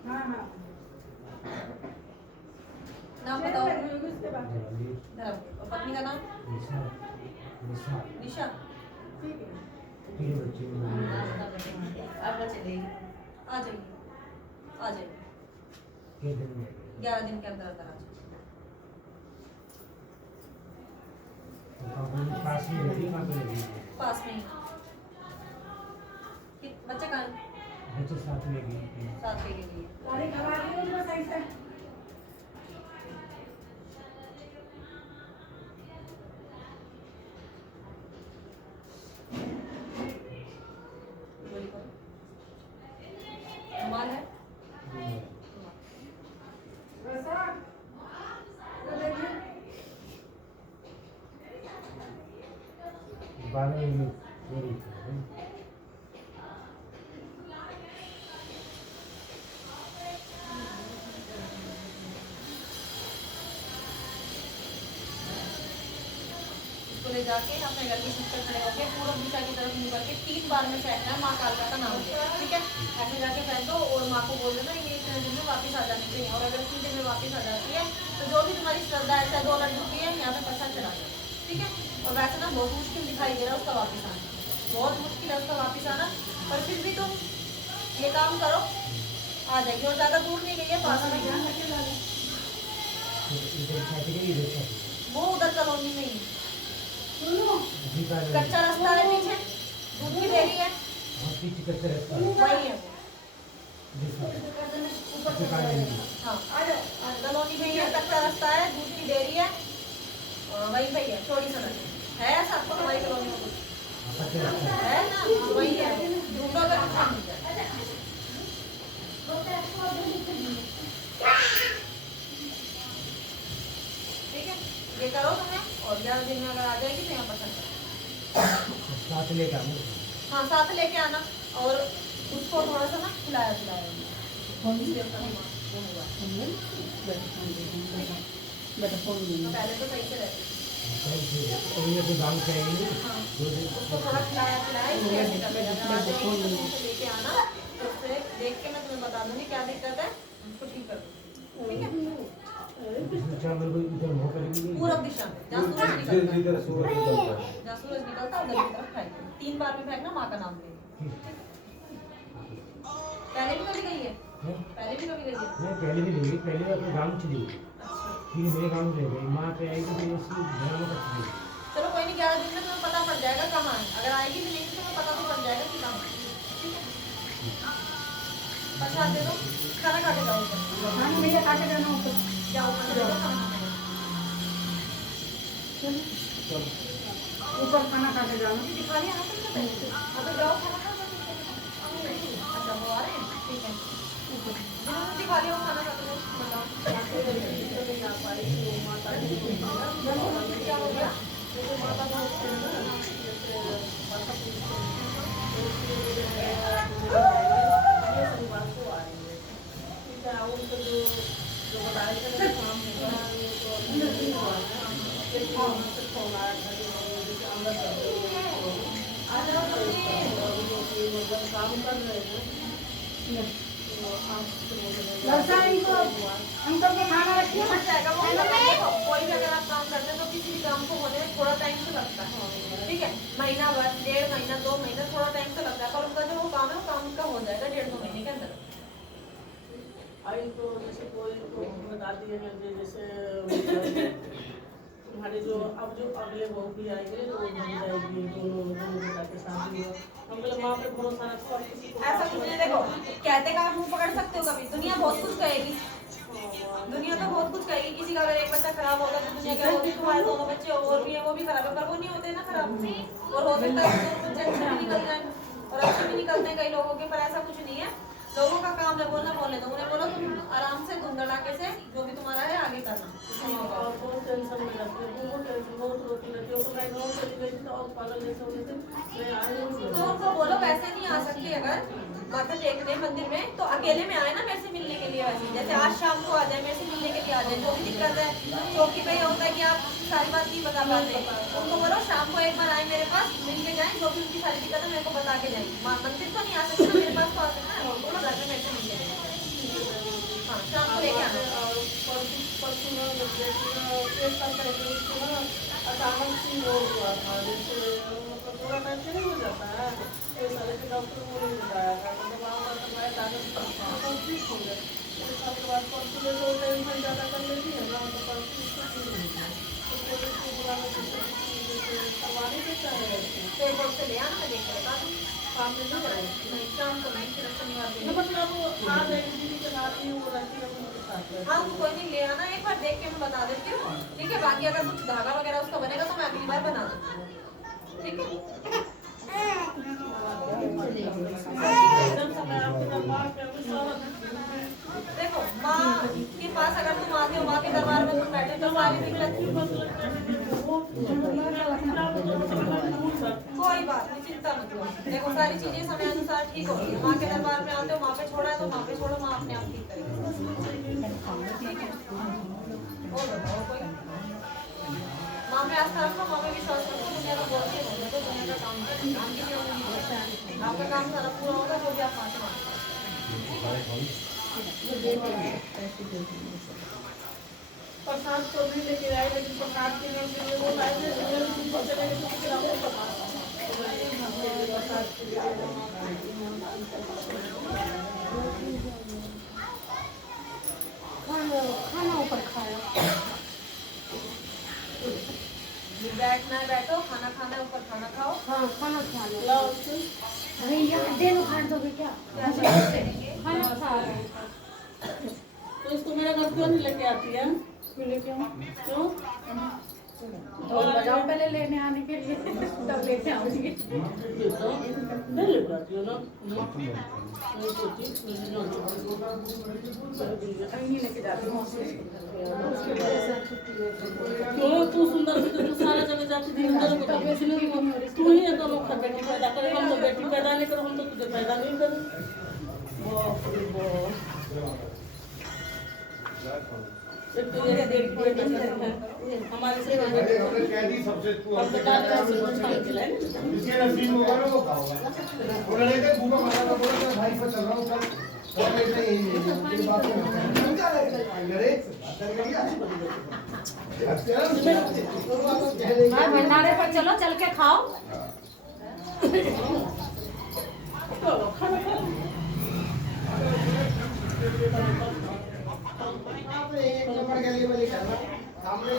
हाँ हाँ नाम बताओ। उसके बाद धर्म और पत्नी का नाम? निशा। ठीक है। अब चलेगी, आ जाइए आ जाइए, 11 दिन के अंदर अंदर आ जाइए। पास में ही। बच्चे कहाँ हैं? साथ लेके लिए। गाड़ी करवा दी उसको सही से। गोली करो। रुमाल है? वैसा तो देखिए बाद में मेरी इसको ले जाके अपने घर की छत पर खड़े होके पूर्व दिशा की तरफ मुंह करके 3 बार में फेंकना है, माँ कालका का नाम ले, ठीक है? ऐसे जाके फेंक दो और माँ को बोल देना ये इतने दिन में वापस आ जानी चाहिए, और अगर 3 दिन में वापस आ जाती है तो जो भी तुम्हारी श्रद्धा है, चाहे 2 लड्डू की है, यहाँ पे प्रसाद चढ़ा दो, ठीक है? और वैसे ना बहुत मुश्किल दिखाई दे रहा है उसका वापस आना, बहुत मुश्किल है उसका वापस आना, पर फिर भी तुम ये काम करो, आ जाएगी। और ज्यादा दूर नहीं गई है, पास में वो उधर कॉलोनी में ही कच्चा रास्ता है, पीछे दूध की डेयरी है, वही है हाँ, कॉलोनी में ही है, कच्चा रास्ता है, दूध की डेयरी है, वही पे है, छोटी सड़क है, सबको तो वही कॉलोनी में कुछ है ना, वही है, ढूंढो अगर अच्छा मिल जाए। ठीक है, ये करो तुम्हें, और 11 दिन में अगर आ जाएगी तो यहाँ पसंद करो, साथ लेके आना। हाँ साथ लेके आना, और उसको थोड़ा सा ना खिलाया पिलाया पहले तो सही से रहती तो दाम चाहिए उसको थोड़ा खिलाया पिलाया इसलिए ऐसे कर लेगा। जब आ जाएगी तो उसे लेके आना, तो उससे देख के मैं तुम्हें बता दूंगी क्या दिक्कत है, उसको ठीक कर दूंगी, ठीक है? पूरब दिशा में जहाँ सूरज निकलता है, जहाँ सूरज निकलता है उधर की तरफ फेंकना, 3 बार में फेंकना, माँ का नाम लेना। पहले भी कभी गई है, पहले भी कभी गई है? नहीं पहले भी नहीं गई, पहले अपने गाँव चली गई, फिर मेरे गाँव ले गई, माँ पे आई तो फिर उसकी घर में चली गई। चलो कोई नहीं, 11 दिन में तुम्हें पता पड़ जाएगा कहाँ है, अगर आएगी भी नहीं तो तुम्हें पता तो पड़ जाएगा कि कहाँ है, ठीक है? अच्छा दे दो, खाना खा के जाओ ऊपर। हाँ मेरे आके जाना ऊपर जाओ खाना दे दो, खाना खा के जाओ। ऊपर खाना खा के जाना। दिखा लिया ना तुमने पहले? हाँ तो जाओ खाना खा के। अच्छा वो आ रहे हैं, ठीक है, जिन्होंने दिखा लिया वो खाना खा के जाओ, बताओ क्या हो गया? लड़का इनको अंकल को खाना रखिए। समझ जाएगा वो। देखो कोई भी अगर आप काम करते हैं तो किसी भी काम को होने में थोड़ा टाइम तो लगता है, ठीक है? महीना भर, 1.5 महीना, 2 महीना, थोड़ा टाइम तो लगता है, पर उनका जो वो काम है वो काम का हो जाएगा 1.5-2 महीने के अंदर। आई तो जैसे कोई को बता दिए हैं कि जैसे तुम्हारे जो अगले बहू भी आएंगे तो वो बन जाएगी, दोनों बेटा के शादी हो, हम बोले माँ पे भरोसा रखो, किसी को ऐसा कुछ नहीं। देखो कहते का आप मुंह पकड़ सकते हो कभी, दुनिया बहुत कुछ कहेगी, दुनिया तो बहुत कुछ कहेगी। किसी का अगर एक बच्चा खराब होगा तो दुनिया का होगी, तुम्हारे दोनों बच्चे और भी हैं वो भी खराब है, पर वो नहीं होते ना खराब, और हो सकता है दोनों बच्चे अच्छे भी निकल जाए और अच्छे भी निकलते हैं कई लोगों के, पर ऐसा कुछ नहीं है। लोगों का काम है बोलना, बोलने दो उन्हें, बोलो तुम आराम से धुंधड़ाके से जो भी तुम्हारा है आगे करना। बहुत टेंशन में रहती है, बहुत टेंशन, बहुत रोती रहती है। तो मैं गाँव चली गई थी तो और पागल जैसे हो गई थी, मैं आई नहीं। तो उनको बोलो वैसे नहीं आ सकती, अगर माथा टेकने मंदिर में तो अकेले में आए ना मेरे से मिलने के लिए, वैसे जैसे आज शाम को आ जाए मेरे से मिलने के लिए आ जाए। जो भी दिक्कत है चौकी पे ये होता है कि आप सारी बात नहीं बता पाते, उनको बोलो शाम को एक बार आए मेरे पास, मिल के जाए, जो भी उनकी सारी दिक्कत है मेरे को बता के जाए। मंदिर तो नहीं आ सकती, मेरे पास तो आ सकता है, उनको घर में मेरे से मिलने के लिए। हाँ शाम को लेके आना। एक साल पहले उसको ना अचानक से वो हुआ था, जैसे मतलब थोड़ा टाइम से नहीं हो जाता है, एक साल के डॉक्टर को नहीं बताया था, तो वहाँ पर करवाया कागज ठीक हो गया। एक साल के बाद परसों में तो टेंशन ज़्यादा कर लेती है ना, तो परसों उसको ठीक हो गया। तो पुलिस को बुलाना जैसे करवाने के चाहे तो एक से ले आना, मैं देख कर बता दूँ। काम में नहीं आए नहीं शाम को नहीं, फिर शनिवार को। तो मतलब वो आ जाएगी दीदी के साथ ही वो रहती है उनके साथ। हाँ तो कोई नहीं, ले आना एक बार, देख के मैं बता देती हूँ, ठीक है? बाकी अगर कुछ धागा वगैरह उसका बनेगा तो मैं अगली बार बना दूँगी, ठीक है? देखो माँ के पास अगर तुम आते हो, माँ के दरबार में तुम बैठे तो सारी दिक्कत चिंता मत लो। देखो सारी चीजें समय अनुसार ठीक होती है। माँ के दरबार में आते हो, माँ पे छोड़ा है तो माँ पे छोड़ो, माँ अपने आप ठीक करेगी। और बताओ कोई माँ में आस्था रखो, माँ में विश्वास रखो। दुनिया का बहुत ही होगा तो दुनिया का काम करें, काम किसी और नहीं करता है। आपका काम सारा पूरा होगा जो भी आप माँ से मांगते हैं। प्रसाद तो भी लेके आए, लेकिन प्रसाद के लिए वो लाए थे, चले गए तो फिर आपको पता प्रसाद के लिए खाना ऊपर खाया। बैठना है बैठो, खाना खाना है ऊपर खाना खाओ। हाँ खाना खा लो। लाओ अरे यहाँ दे दो, खाने दोगे क्या? खाना खा रहे हैं। तो इसको मेरे घर क्यों नहीं लेके आती है? क्यों लेके आऊँ? क्यों? और बजाओ पहले लेने आने के लिए, तब लेके आऊंगी। नहीं लेके आती हो ना? नहीं सोची, नहीं लेके जाती हूँ। क्यों तू सुंदर से तू सारा जगह जाती थी, अंदर को तू ही है तो लोग बेटी पैदा करे, हम तो बेटी पैदा नहीं करो, हम तो तुझे पैदा नहीं करो। बाप रे बाप। एक तो ये बेटी हमारे से सबसे हम तो डालते हैं सिर्फ खाने के लिए। इसके नसीब होगा ना वो खाओगा। उन्होंने कहा भूखा मरना था, बोला मैं भाई पर चल रहा हूँ कल। और ऐसे ही ये बात है। भंडारे पर चलो, चल के खाओ। खाना खाओ। एक नंबर के लिए वाली करना सामने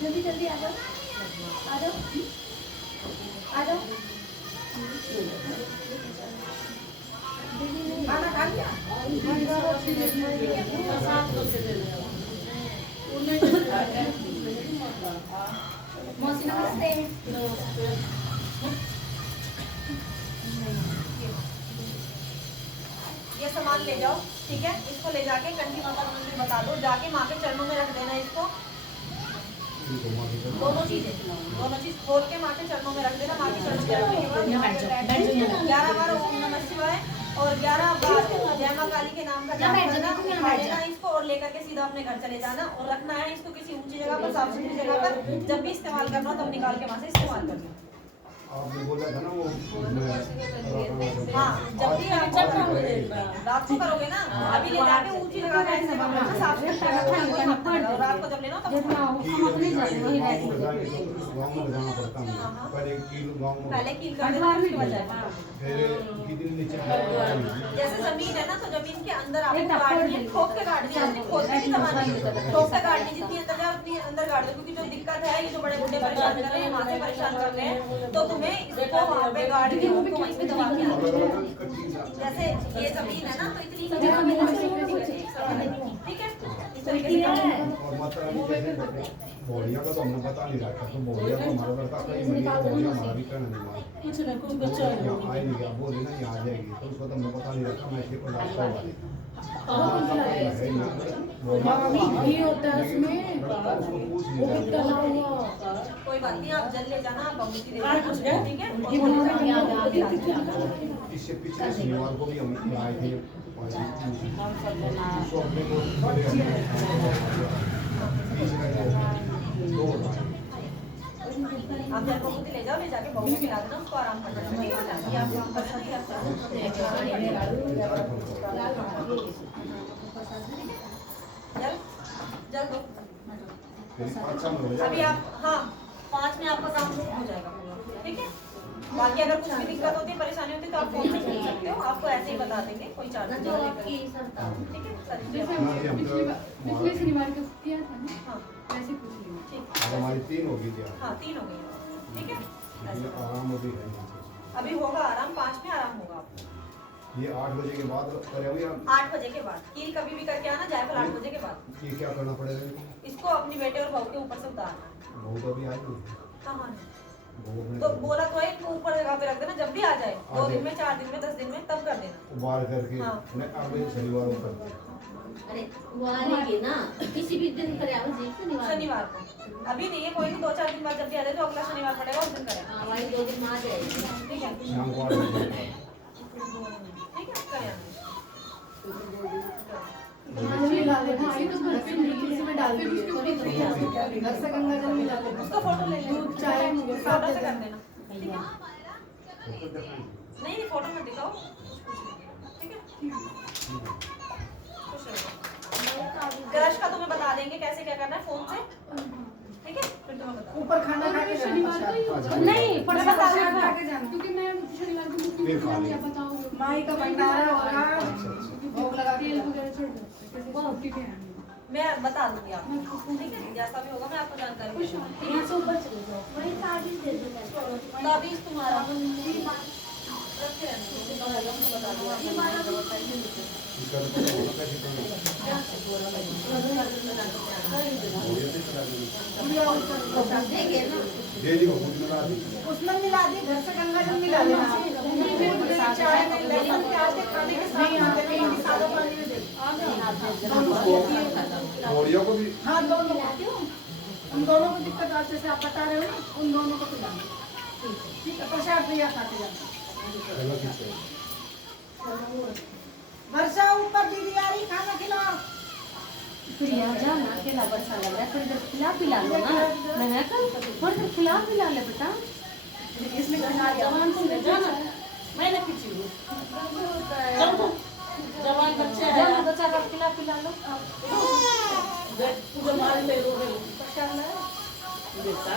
जल्दी जल्दी आ जाओ, आ जाओ, आ जाओ। खाना खा लिया? मौसी नमस्ते। ये सामान ले जाओ, ठीक है। इसको ले जाके कंठी माता का मंदिर बता दो, जाके माँ के चरणों में रख देना इसको। दोनों चीज खोल के माँ के चरणों में रख देना। माँ के चरणों में रखने के बाद 11 बार ओम नमः शिवाय और 11 बार जय माँ काली के नाम का जाप करना, उठा लेना इसको और लेकर के सीधा अपने घर चले जाना। और रखना है इसको किसी ऊंची जगह पर, साफ सुथरी जगह पर। जब भी इस्तेमाल करना हो तब निकाल के वहाँ से इस्तेमाल करना। आपने बोला था ना वो हाँ, जब भी आप रात को करोगे ना, अभी ले जाके ऊंची जगह पे इस्तेमाल करना, साफ सुथरी जगह पर। और रात को जब लेना तब जितना हो हम अपने जाते वही रहते हैं। गाँव में लगाना पड़ता है। पहले कील गाँव में पहले कील कर देना, उसके बाद जाए। फिर कितने नीचे जैसे जमीन है ना, तो जमीन के अंदर आपको गाड़नी है, ठोक के गाड़नी है, अपने खोद के नहीं दबाना है। ठोक के गाड़नी, जितनी अंदर जाए उतनी अंदर गाड़ दो। क्योंकि जो दिक्कत है, ये जो बड़े बुढ़े परेशान कर रहे हैं, माँ से परेशान कर रहे हैं, तो तुम्हें इसको वहाँ पे गाड़ के उसको वहीं पे दबा के आना है। जैसे ये जमीन है ना, तो इतनी जगह में ठीक है, इस तरीके से और माता रानी कैसे करते हैं? बोलिया का तो हमने पता नहीं रखा। तो बोलिया को हमारा लड़का कहीं मिली, बोलिया हमारा भी कहना नहीं माना। कुछ नहीं, कोई बच्चा है यहाँ आई नहीं गया, बोली ना यहाँ आ जाएगी, तो उसको तो हमने पता नहीं रखा। मैं इसके पर डालता हुआ घी होता है उसमें, उसको पूछ वो भी लिया। तला हुआ। कोई बात नहीं, आप जल ले जाना, आप भगवती दे आज कुछ है? ठीक है। इससे पिछले शनिवार को भी हम आए थे। आप जल भगवती ले जाओ, ले जाके भगवती खिला देना, उसको आराम कर देना। ठीक है, ये आप काम कर सकते हैं। जल जल दो अभी आप। हाँ, 5 में आपका काम हो जाएगा पूरा, ठीक है। बाकी अगर कुछ भी दिक्कत होती है, परेशानी होती है, तो आप फोन से पूछ सकते हो। आपको ऐसे ही बता देंगे, कोई चार्ज नहीं लगेगा। ठीक है, सर। पिछले शनिवार को किया था ना, हाँ वैसे पूछ लिया। ठीक, हमारी 3 होगी क्या? हाँ 3 हो गई, ठीक है। ये आराम अभी है। अभी होगा आराम, 5 में आराम होगा आपको। ये 8 बजे के बाद करेंगे या 8 बजे के बाद कील कभी भी करके आना, जायफल 8 बजे के बाद। ये क्या करना पड़ेगा? इसको अपने बेटे और बहू के ऊपर से उतारना है। वो तो अभी आई नहीं। कहाँ है? वो अपने तो बोला तो है, इनको ऊपर जगह पे रख देना, जब भी आ जाए 2 दिन में, 4 दिन में, 10 दिन में, तब कर देना। देना। उबाल करके हाँ। मैं अगले शनिवार को कर दूँ। अरे वो आएगी ना किसी भी दिन करे आओ जी शनिवार को अभी नहीं है, कोई नहीं, 2-4 दिन बाद जब भी आ जाए तो अगला शनिवार पड़ेगा उस दिन करें। हाँ हमारी 2 दिन में आ जाएगी। ठीक है शाम को 8 बजे। ठीक है करें। हाँ, ये तो घर पे नहीं, किसी में डाल दीजिए। घर से गंगा जल मिला देना। उसका फोटो ले लेना, दूध, चाय, फोटो से कर देना। ठीक है फोटो दिखाएं। नहीं फोटो में दिखाओ। ठीक है खुश रहो। क्रश का तुम्हें बता देंगे कैसे क्या करना है फोन से। ठीक है फिर तुम्हें बता ऊपर खाना खा के शनिवार को ही हो जाएगा। नहीं परसों प्रसाद खा के जाना। क्योंकि मैं शनिवार को बुकिंग फिर खा करना लेंगे। या बताऊंगी। माई का भंडारा होगा। अच्छा अच्छा। भोग लगा के तेल वगैरह छोड़ दो। कैसे छुट्टी पे आनी है। मैं बता दूंगी आपको। ठीक है जैसा भी होगा मैं आपको जानकारी खुश दूंगी। हो। ठीक यहाँ से ऊपर चले जाओ वही ताबीज दे दो है ताबीज तुम्हारा रखे रहने दो, हमको बता दो। इसका तो फोटो कैसे करें? देंगे ना दे दी वो पूरी मिला दी। उसमें मिला दी, घर से गंगा जल मिला देना। चाय में लहसुन प्याज के खाने के साथ खाते हैं, सादा पानी में दे। औरियों को भी हाँ दोनों को। उन दोनों को दिक्कत आज जैसे आप बता रहे हो ना, उन दोनों को पिलाना। ठीक है प्रसाद प्रिया खाते जाना। चलो ठीक है। वर्षा ऊपर दीदी आ रही, खाना खिलाओ। फिर यहाँ जाना अकेला बरसा लग रहा है, थोड़ी देर खिला पिला लो ना। मैं कल थोड़ी देर खिला पिला ले बेटा। इसमें जवान तुम ले जाना मैंने खींची हूँ चलो जवान बच्चे हैं जाना बच्चा का खिला पिला लो। पूजा मार ले रो रही बेटा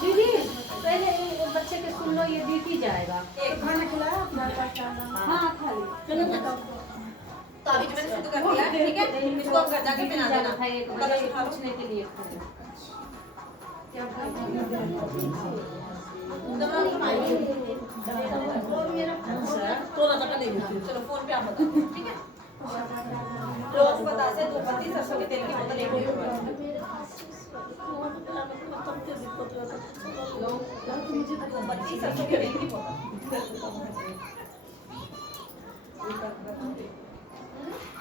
दीदी पहले ये बच्चे के सुन लो, ये बीती जाएगा। एक खाना खिलाया अपना। हाँ खा लो। चलो बेटा ताबीज मैंने शुरू कर दिया है। ठीक है इसको आप घर जाके पहना देना। था एक कलश उठा लो। पूछने के लिए खाना। थोड़ा सा नहीं देती चलो फोन पे आप बता दो। ठीक है रोज पता से 2 पत्ती सरसों के तेल की बोतल एक पत्ती सरसों के तेल की बोतल।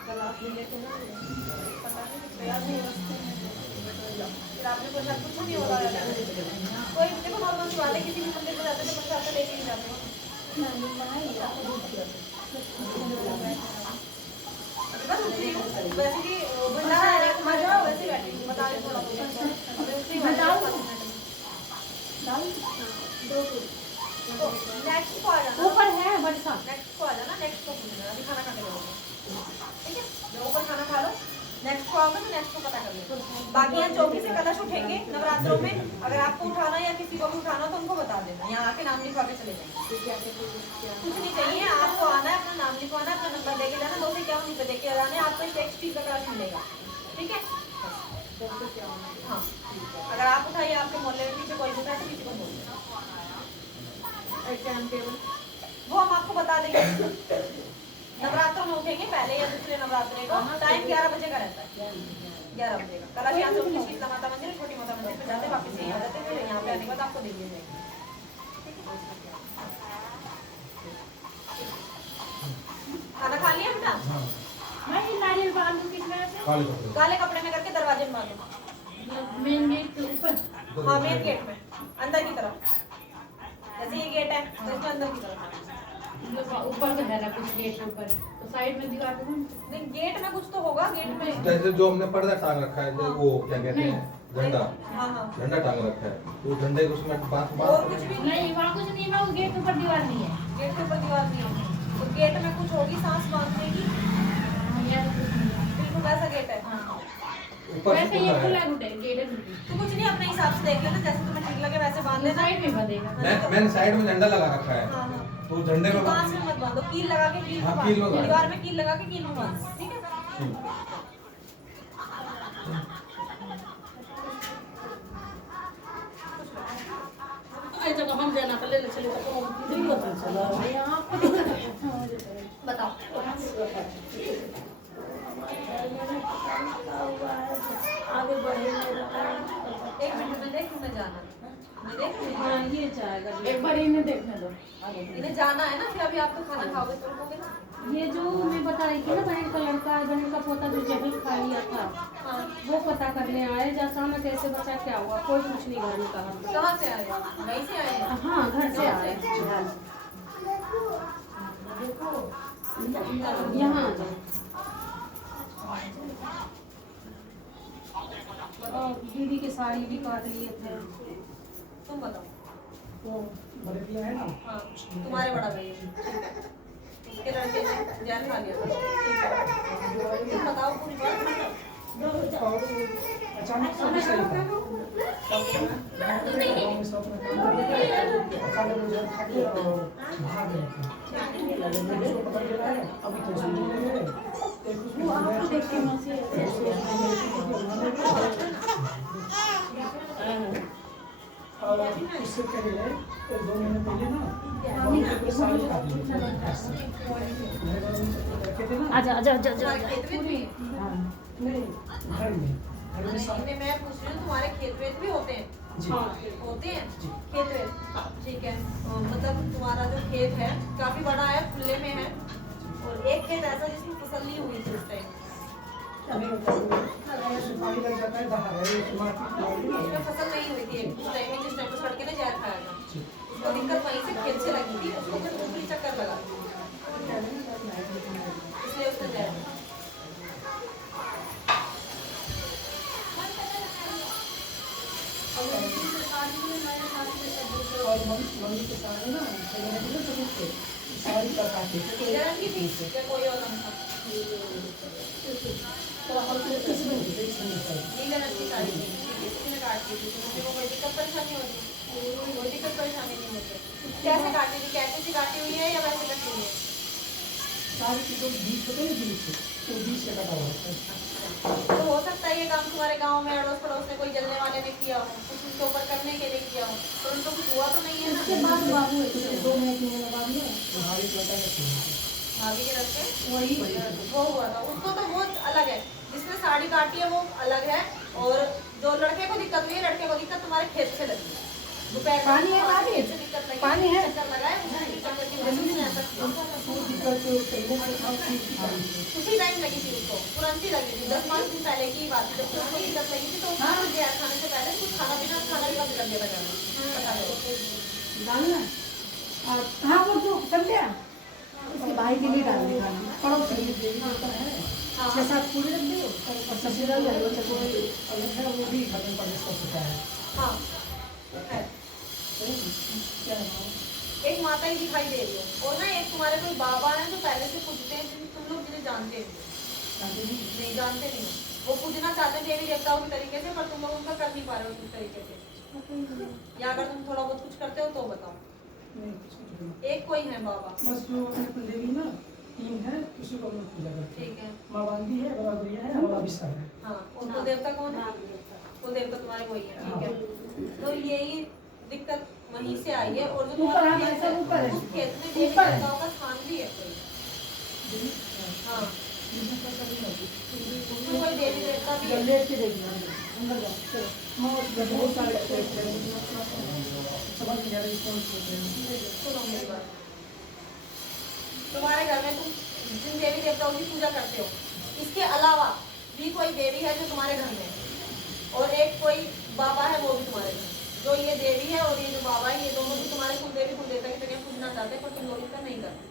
कल आप लेके ना पता नहीं याद नहीं फिर आपने कुछ कुछ नहीं हो रहा है। कोई देखो नॉर्मल सवाल है, किसी भी मंदिर में जाते तो प्रसाद लेके ही जाते हो। बस उठ रही हूँ वैसे कि भंडारा है ना मजा वैसे ही बैठी हूँ बता रही थोड़ा नेक्स्ट को आ जाना। ऊपर है वर्षा। नेक्स्ट को आ जाना। नेक्स्ट को पूछना अभी खाना खाने लगोगे। ठीक है जब ऊपर खाना खा लो नेक्स्ट को आओगे तो नेक्स्ट को पता कर लो। बाकी यहाँ चौकी से कलश उठेंगे नवरात्रों में, अगर आपको उठाना या किसी को भी उठाना तो उनको बता देना। यहाँ आके नाम लिखवा के चले जाएंगे। कुछ नहीं चाहिए, आपको आना है, अपना नाम लिखवाना है, अपना नंबर देके जाना, 251 पे देके जाना है। आपको एक स्टील का कलश मिलेगा। ठीक है हाँ अगर आप उठाइए, आपके मोहल्ले में पीछे कोई उठाए तो किसी को बोल देना। टाइम टेबल वो हम आपको बता देंगे। नवरात्रों में उठेंगे पहले या दूसरे नवरात्रे को। टाइम 11 बजे का रहता है। 11 बजे का कलश यहाँ से उठ के शीतला माता मंदिर छोटी माता मंदिर पे जाते वापस यहीं आ जाते। फिर यहाँ पे आने के बाद आपको दे दिया जाएगा। खाना खा लिया बेटा? मैं ये नारियल बांध दूँ किस वजह से काले कपड़े काले कपड़े में करके दरवाजे में बांधो। मेन गेट के ऊपर हाँ मेन गेट में अंदर की तरफ। जैसे ये गेट है तो इसमें अंदर की तरफ। ऊपर तो है ना कुछ गेट के ऊपर तो साइड में दीवार पे नहीं गेट में कुछ तो होगा। गेट में जैसे जो हमने पर्दा टांग रखा है जो वो क्या कहते हैं झंडा हाँ हाँ झंडा टांग रखा है तो झंडे को उसमें बांध और कुछ बांध भी नहीं वहाँ कुछ नहीं है उस गेट के ऊपर दीवार नहीं है गेट के ऊपर दीवार नहीं है। तो गेट में कुछ होगी सांस बांधने की। बिल्कुल वैसा गेट है। ऊपर से वैसे ये खुला खुला है। गेट है बिल्कुल। तो कुछ नहीं अपने हिसाब से देख लेना, जैसे तुम्हें ठीक लगे वैसे बांध लेना। साइड में बंधेगा मैंने साइड में झंडा लगा रखा है हाँ हाँ तो झंडे में बांस में मत बांधो, कील लगा के कील में हाँ, कील में बांधो। बांधो। दीवार में कील लगा के कील में बांधो। ठीक है ये जगह हम जाना कर ले चले तो नहीं पता चला यहाँ बताओ। आगे बढ़े एक मिनट में देख तुम्हें जाना। मैं देख हाँ ये जाएगा एक बार इन्हें देखने दो। इन्हें जाना है ना, फिर अभी आप तो खाना खाओगे तो रुकोगे ना। ये जो मैं बता रही थी ना, बहन का लड़का, बहन का पोता जो जहर खा लिया था, हाँ, वो पता करने आए जैसा में कैसे बचा, क्या हुआ, कोई कुछ नहीं घर में कहा। कहाँ से आए? वहीं से आए हैं? हाँ घर से आए, यहाँ आ जाए। बताओ, दीदी की साड़ी भी काट लिए थे। तुम बताओ। तो बड़े भैया है ना, हाँ, तुम्हारे बड़ा भैया उसके लड़के ने जहर खा लिया था, ठीक है। तुम बताओ पूरी बात। और अचानक से भी सही था। गाँव में सब अपना काम कर रहे थे, अचानक वो जब खा के और भाग गए थे। मुझे उसको पकड़ के लाए, अभी तो सुन नहीं रहे। एक उसमें और उससे पहले 2 महीने पहले ना साड़ी काट ली थी। रखे थे ना, आजा आजा आजा आजा। तुम्हारे खेत में भी? नहीं घर में नहीं, मैं पूछ रही हूँ तुम्हारे खेत वेत भी होते हैं? जी। होते हैं खेत वेत, ठीक है। मतलब तुम्हारा जो खेत है काफी बड़ा है, खुले में है, और एक खेत ऐसा जिसमें फसल नहीं हुई थी उस टाइम, नहीं होता है, उसमें पानी लग जाता है, बाहर है, उसमें माटी उसमें फसल नहीं हुई थी उस टाइम में, जिस टाइम पर सड़के ने जहर खाया था। उसको दिक्कत वहीं से खेत से लगी थी, उसको फिर ऊपरी चक्कर लगा, इसलिए उसने जहर खाया। और मम्मी के साथ ना साड़ी का काटे थे, इधर रंग की थी या कोई और रंग था? थोड़ा हल्के इसमें नीले रंग की साड़ी थी, किसी ने काट दी थी, तो मुझे को कोई दिक्कत परेशानी होती? कोई दिक्कत परेशानी नहीं होती। कैसे काटी थी? कैसे सी काटी हुई है या वैसे कटी हुई है? साड़ी की जो बीच होते हैं बीच से, तो बीच से कटा हुआ है। तो हो सकता है ये काम तुम्हारे गांव में अड़ोस पड़ोस में कोई जलने वाले ने किया हो, कुछ उसके ऊपर करने के लिए किया हो, तो उनको कुछ हुआ तो नहीं है ना? उसके बाद बाबू है, तो 2 महीने 3 महीने बाद में भारी लड़का है, भाभी के लड़के वही वो हुआ था, उसको तो वो अलग है, जिसने साड़ी काटी है वो अलग है, और जो लड़के को दिक्कत हुई है, लड़के को दिक्कत तुम्हारे खेत से लगी। दोपहर पानी है, तुम्हारे पानी? खेत से दिक्कत लगी, पानी है? चक्कर लगाए, उसी चक्कर की वजह से उसने ऐसा किया। दिक्कत तो पहले से था, उसी टाइम लगी थी उसको, तुरंत ही लगी थी, 10-5 दिन पहले की बात है, जब उसको दिक्कत लगी थी तो उसने जहर खाने से पहले कुछ खाना भी बंद कर दिया था घर में। बता दो। डालना। और हाँ वो जो समझे, उसके भाई के लिए डालने का पड़ोस के लिए है, 6-7 पूरे रख दो और सब्जी डाल दो। अलग है, वो भी खत्म प्रदेश का होता है। हाँ है। क्या है? एक माता ही दिखाई दे रही है, और ना एक तुम्हारे कोई बाबा है जो पहले से पूजते हैं, तुम लोग जिन्हें जानते हैं नहीं जानते नहीं, वो पूजना चाहते हैं देवी देवताओं के तरीके से, पर तुम लोग उनका कर नहीं पा रहे हो उस तरीके से, या अगर तुम थोड़ा बहुत कुछ करते हो तो बताओ। नहीं, कुछ नहीं। एक कोई है बाबा, बस जो अपने कुलदेवी ना 3 है, उसी को हम लोग पूजा करते हैं। ठीक है। माँ बांधी है, बड़ा गुड़िया है, हमारा विस्तार है। हाँ, और कुल देवता कौन है? कुल देवता तुम्हारे वही है, ठीक है। तो यही दिक्कत वहीं से आई है, और जो तुम्हारा खेत है, उस खेत में देवी देवताओं का स्थान भी है कोई। हाँ, उसमें कोई देवी देवता भी है। लेट के देखना अंदर जाओ, चलो। माँ उसमें बहुत सारे समझ नहीं आ रही कौन सी। सुनो मेरी बात, तुम्हारे घर में तुम जिन देवी देवताओं की पूजा करते हो, इसके अलावा भी कोई देवी है जो तुम्हारे घर में है, और एक कोई बाबा है वो भी तुम्हारे घर में। जो ये देवी है और ये जो बाबा है, ये दोनों भी तुम्हारे कुल देवी कुल देवता की तरह पूजना चाहते हैं, पर तुम लोग इसका नहीं करते।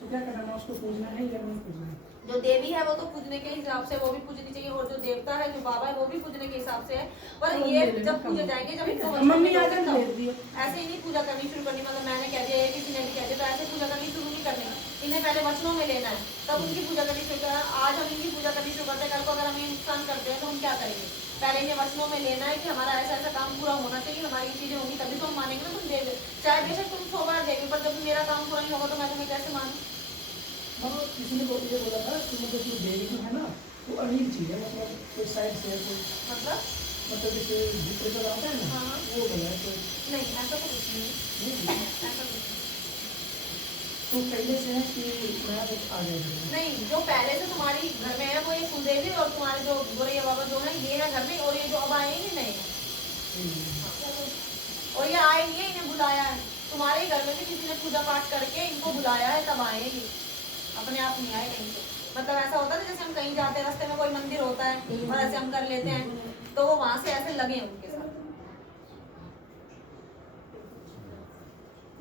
तो क्या करना है, उसको पूजना है या नहीं पूजना है? जो देवी है वो तो पूजने के हिसाब से वो भी पूजनी चाहिए, और जो देवता है जो बाबा है वो भी पूजने के हिसाब से है, पर ये जब पूजे जाएंगे, जब इनको मम्मी आ जाए तब भेज दियो। ऐसे ही नहीं पूजा करनी शुरू करनी, मतलब मैंने कह दिया, किसी ने भी कह दिया, तो ऐसे पूजा करनी शुरू नहीं करनी। इन्हें पहले वचनों में लेना है, तब उनकी पूजा करनी शुरू करना। आज हम इनकी पूजा करनी शुरू करते हैं, कल को अगर हम ये नुकसान करते हैं तो हम क्या करेंगे? पहले इन्हें वचनों में लेना है कि हमारा ऐसा ऐसा काम पूरा होना चाहिए, हमारी ये चीजें होंगी तभी तो हम मानेंगे ना। तुम दे चाहे बेशक तुम 100 बार देंगे, पर जब मेरा काम पूरा नहीं होगा तो मैं तुम्हें कैसे मानूं? किसी ने ये बोला था कि मतलब जो देवी है ना, वो अमीर चीज है, मतलब कोई साइड से कोई मतलब जैसे डिप्रेशन आता है ना, हाँ। वो बना है। तो नहीं, ऐसा तो कुछ नहीं, ऐसा कुछ नहीं। तो पहले से है कि नया तो आ जाएगा? नहीं, जो पहले से तुम्हारी घर में है वो ये कुलदेवी, और तुम्हारे जो गोरैया बाबा जो है ये है घर में, और ये जो अब आएंगे नहीं, और ये आएंगे, इन्हें बुलाया है, तुम्हारे घर में से किसी ने पूजा पाठ करके इनको बुलाया है तब आए ये, अपने आप नहीं आए कहीं से। मतलब ऐसा होता है जैसे हम कहीं जाते हैं रास्ते में कोई मंदिर होता है और ऐसे हम कर लेते हैं, तो वो वहां से ऐसे लगे उनके साथ।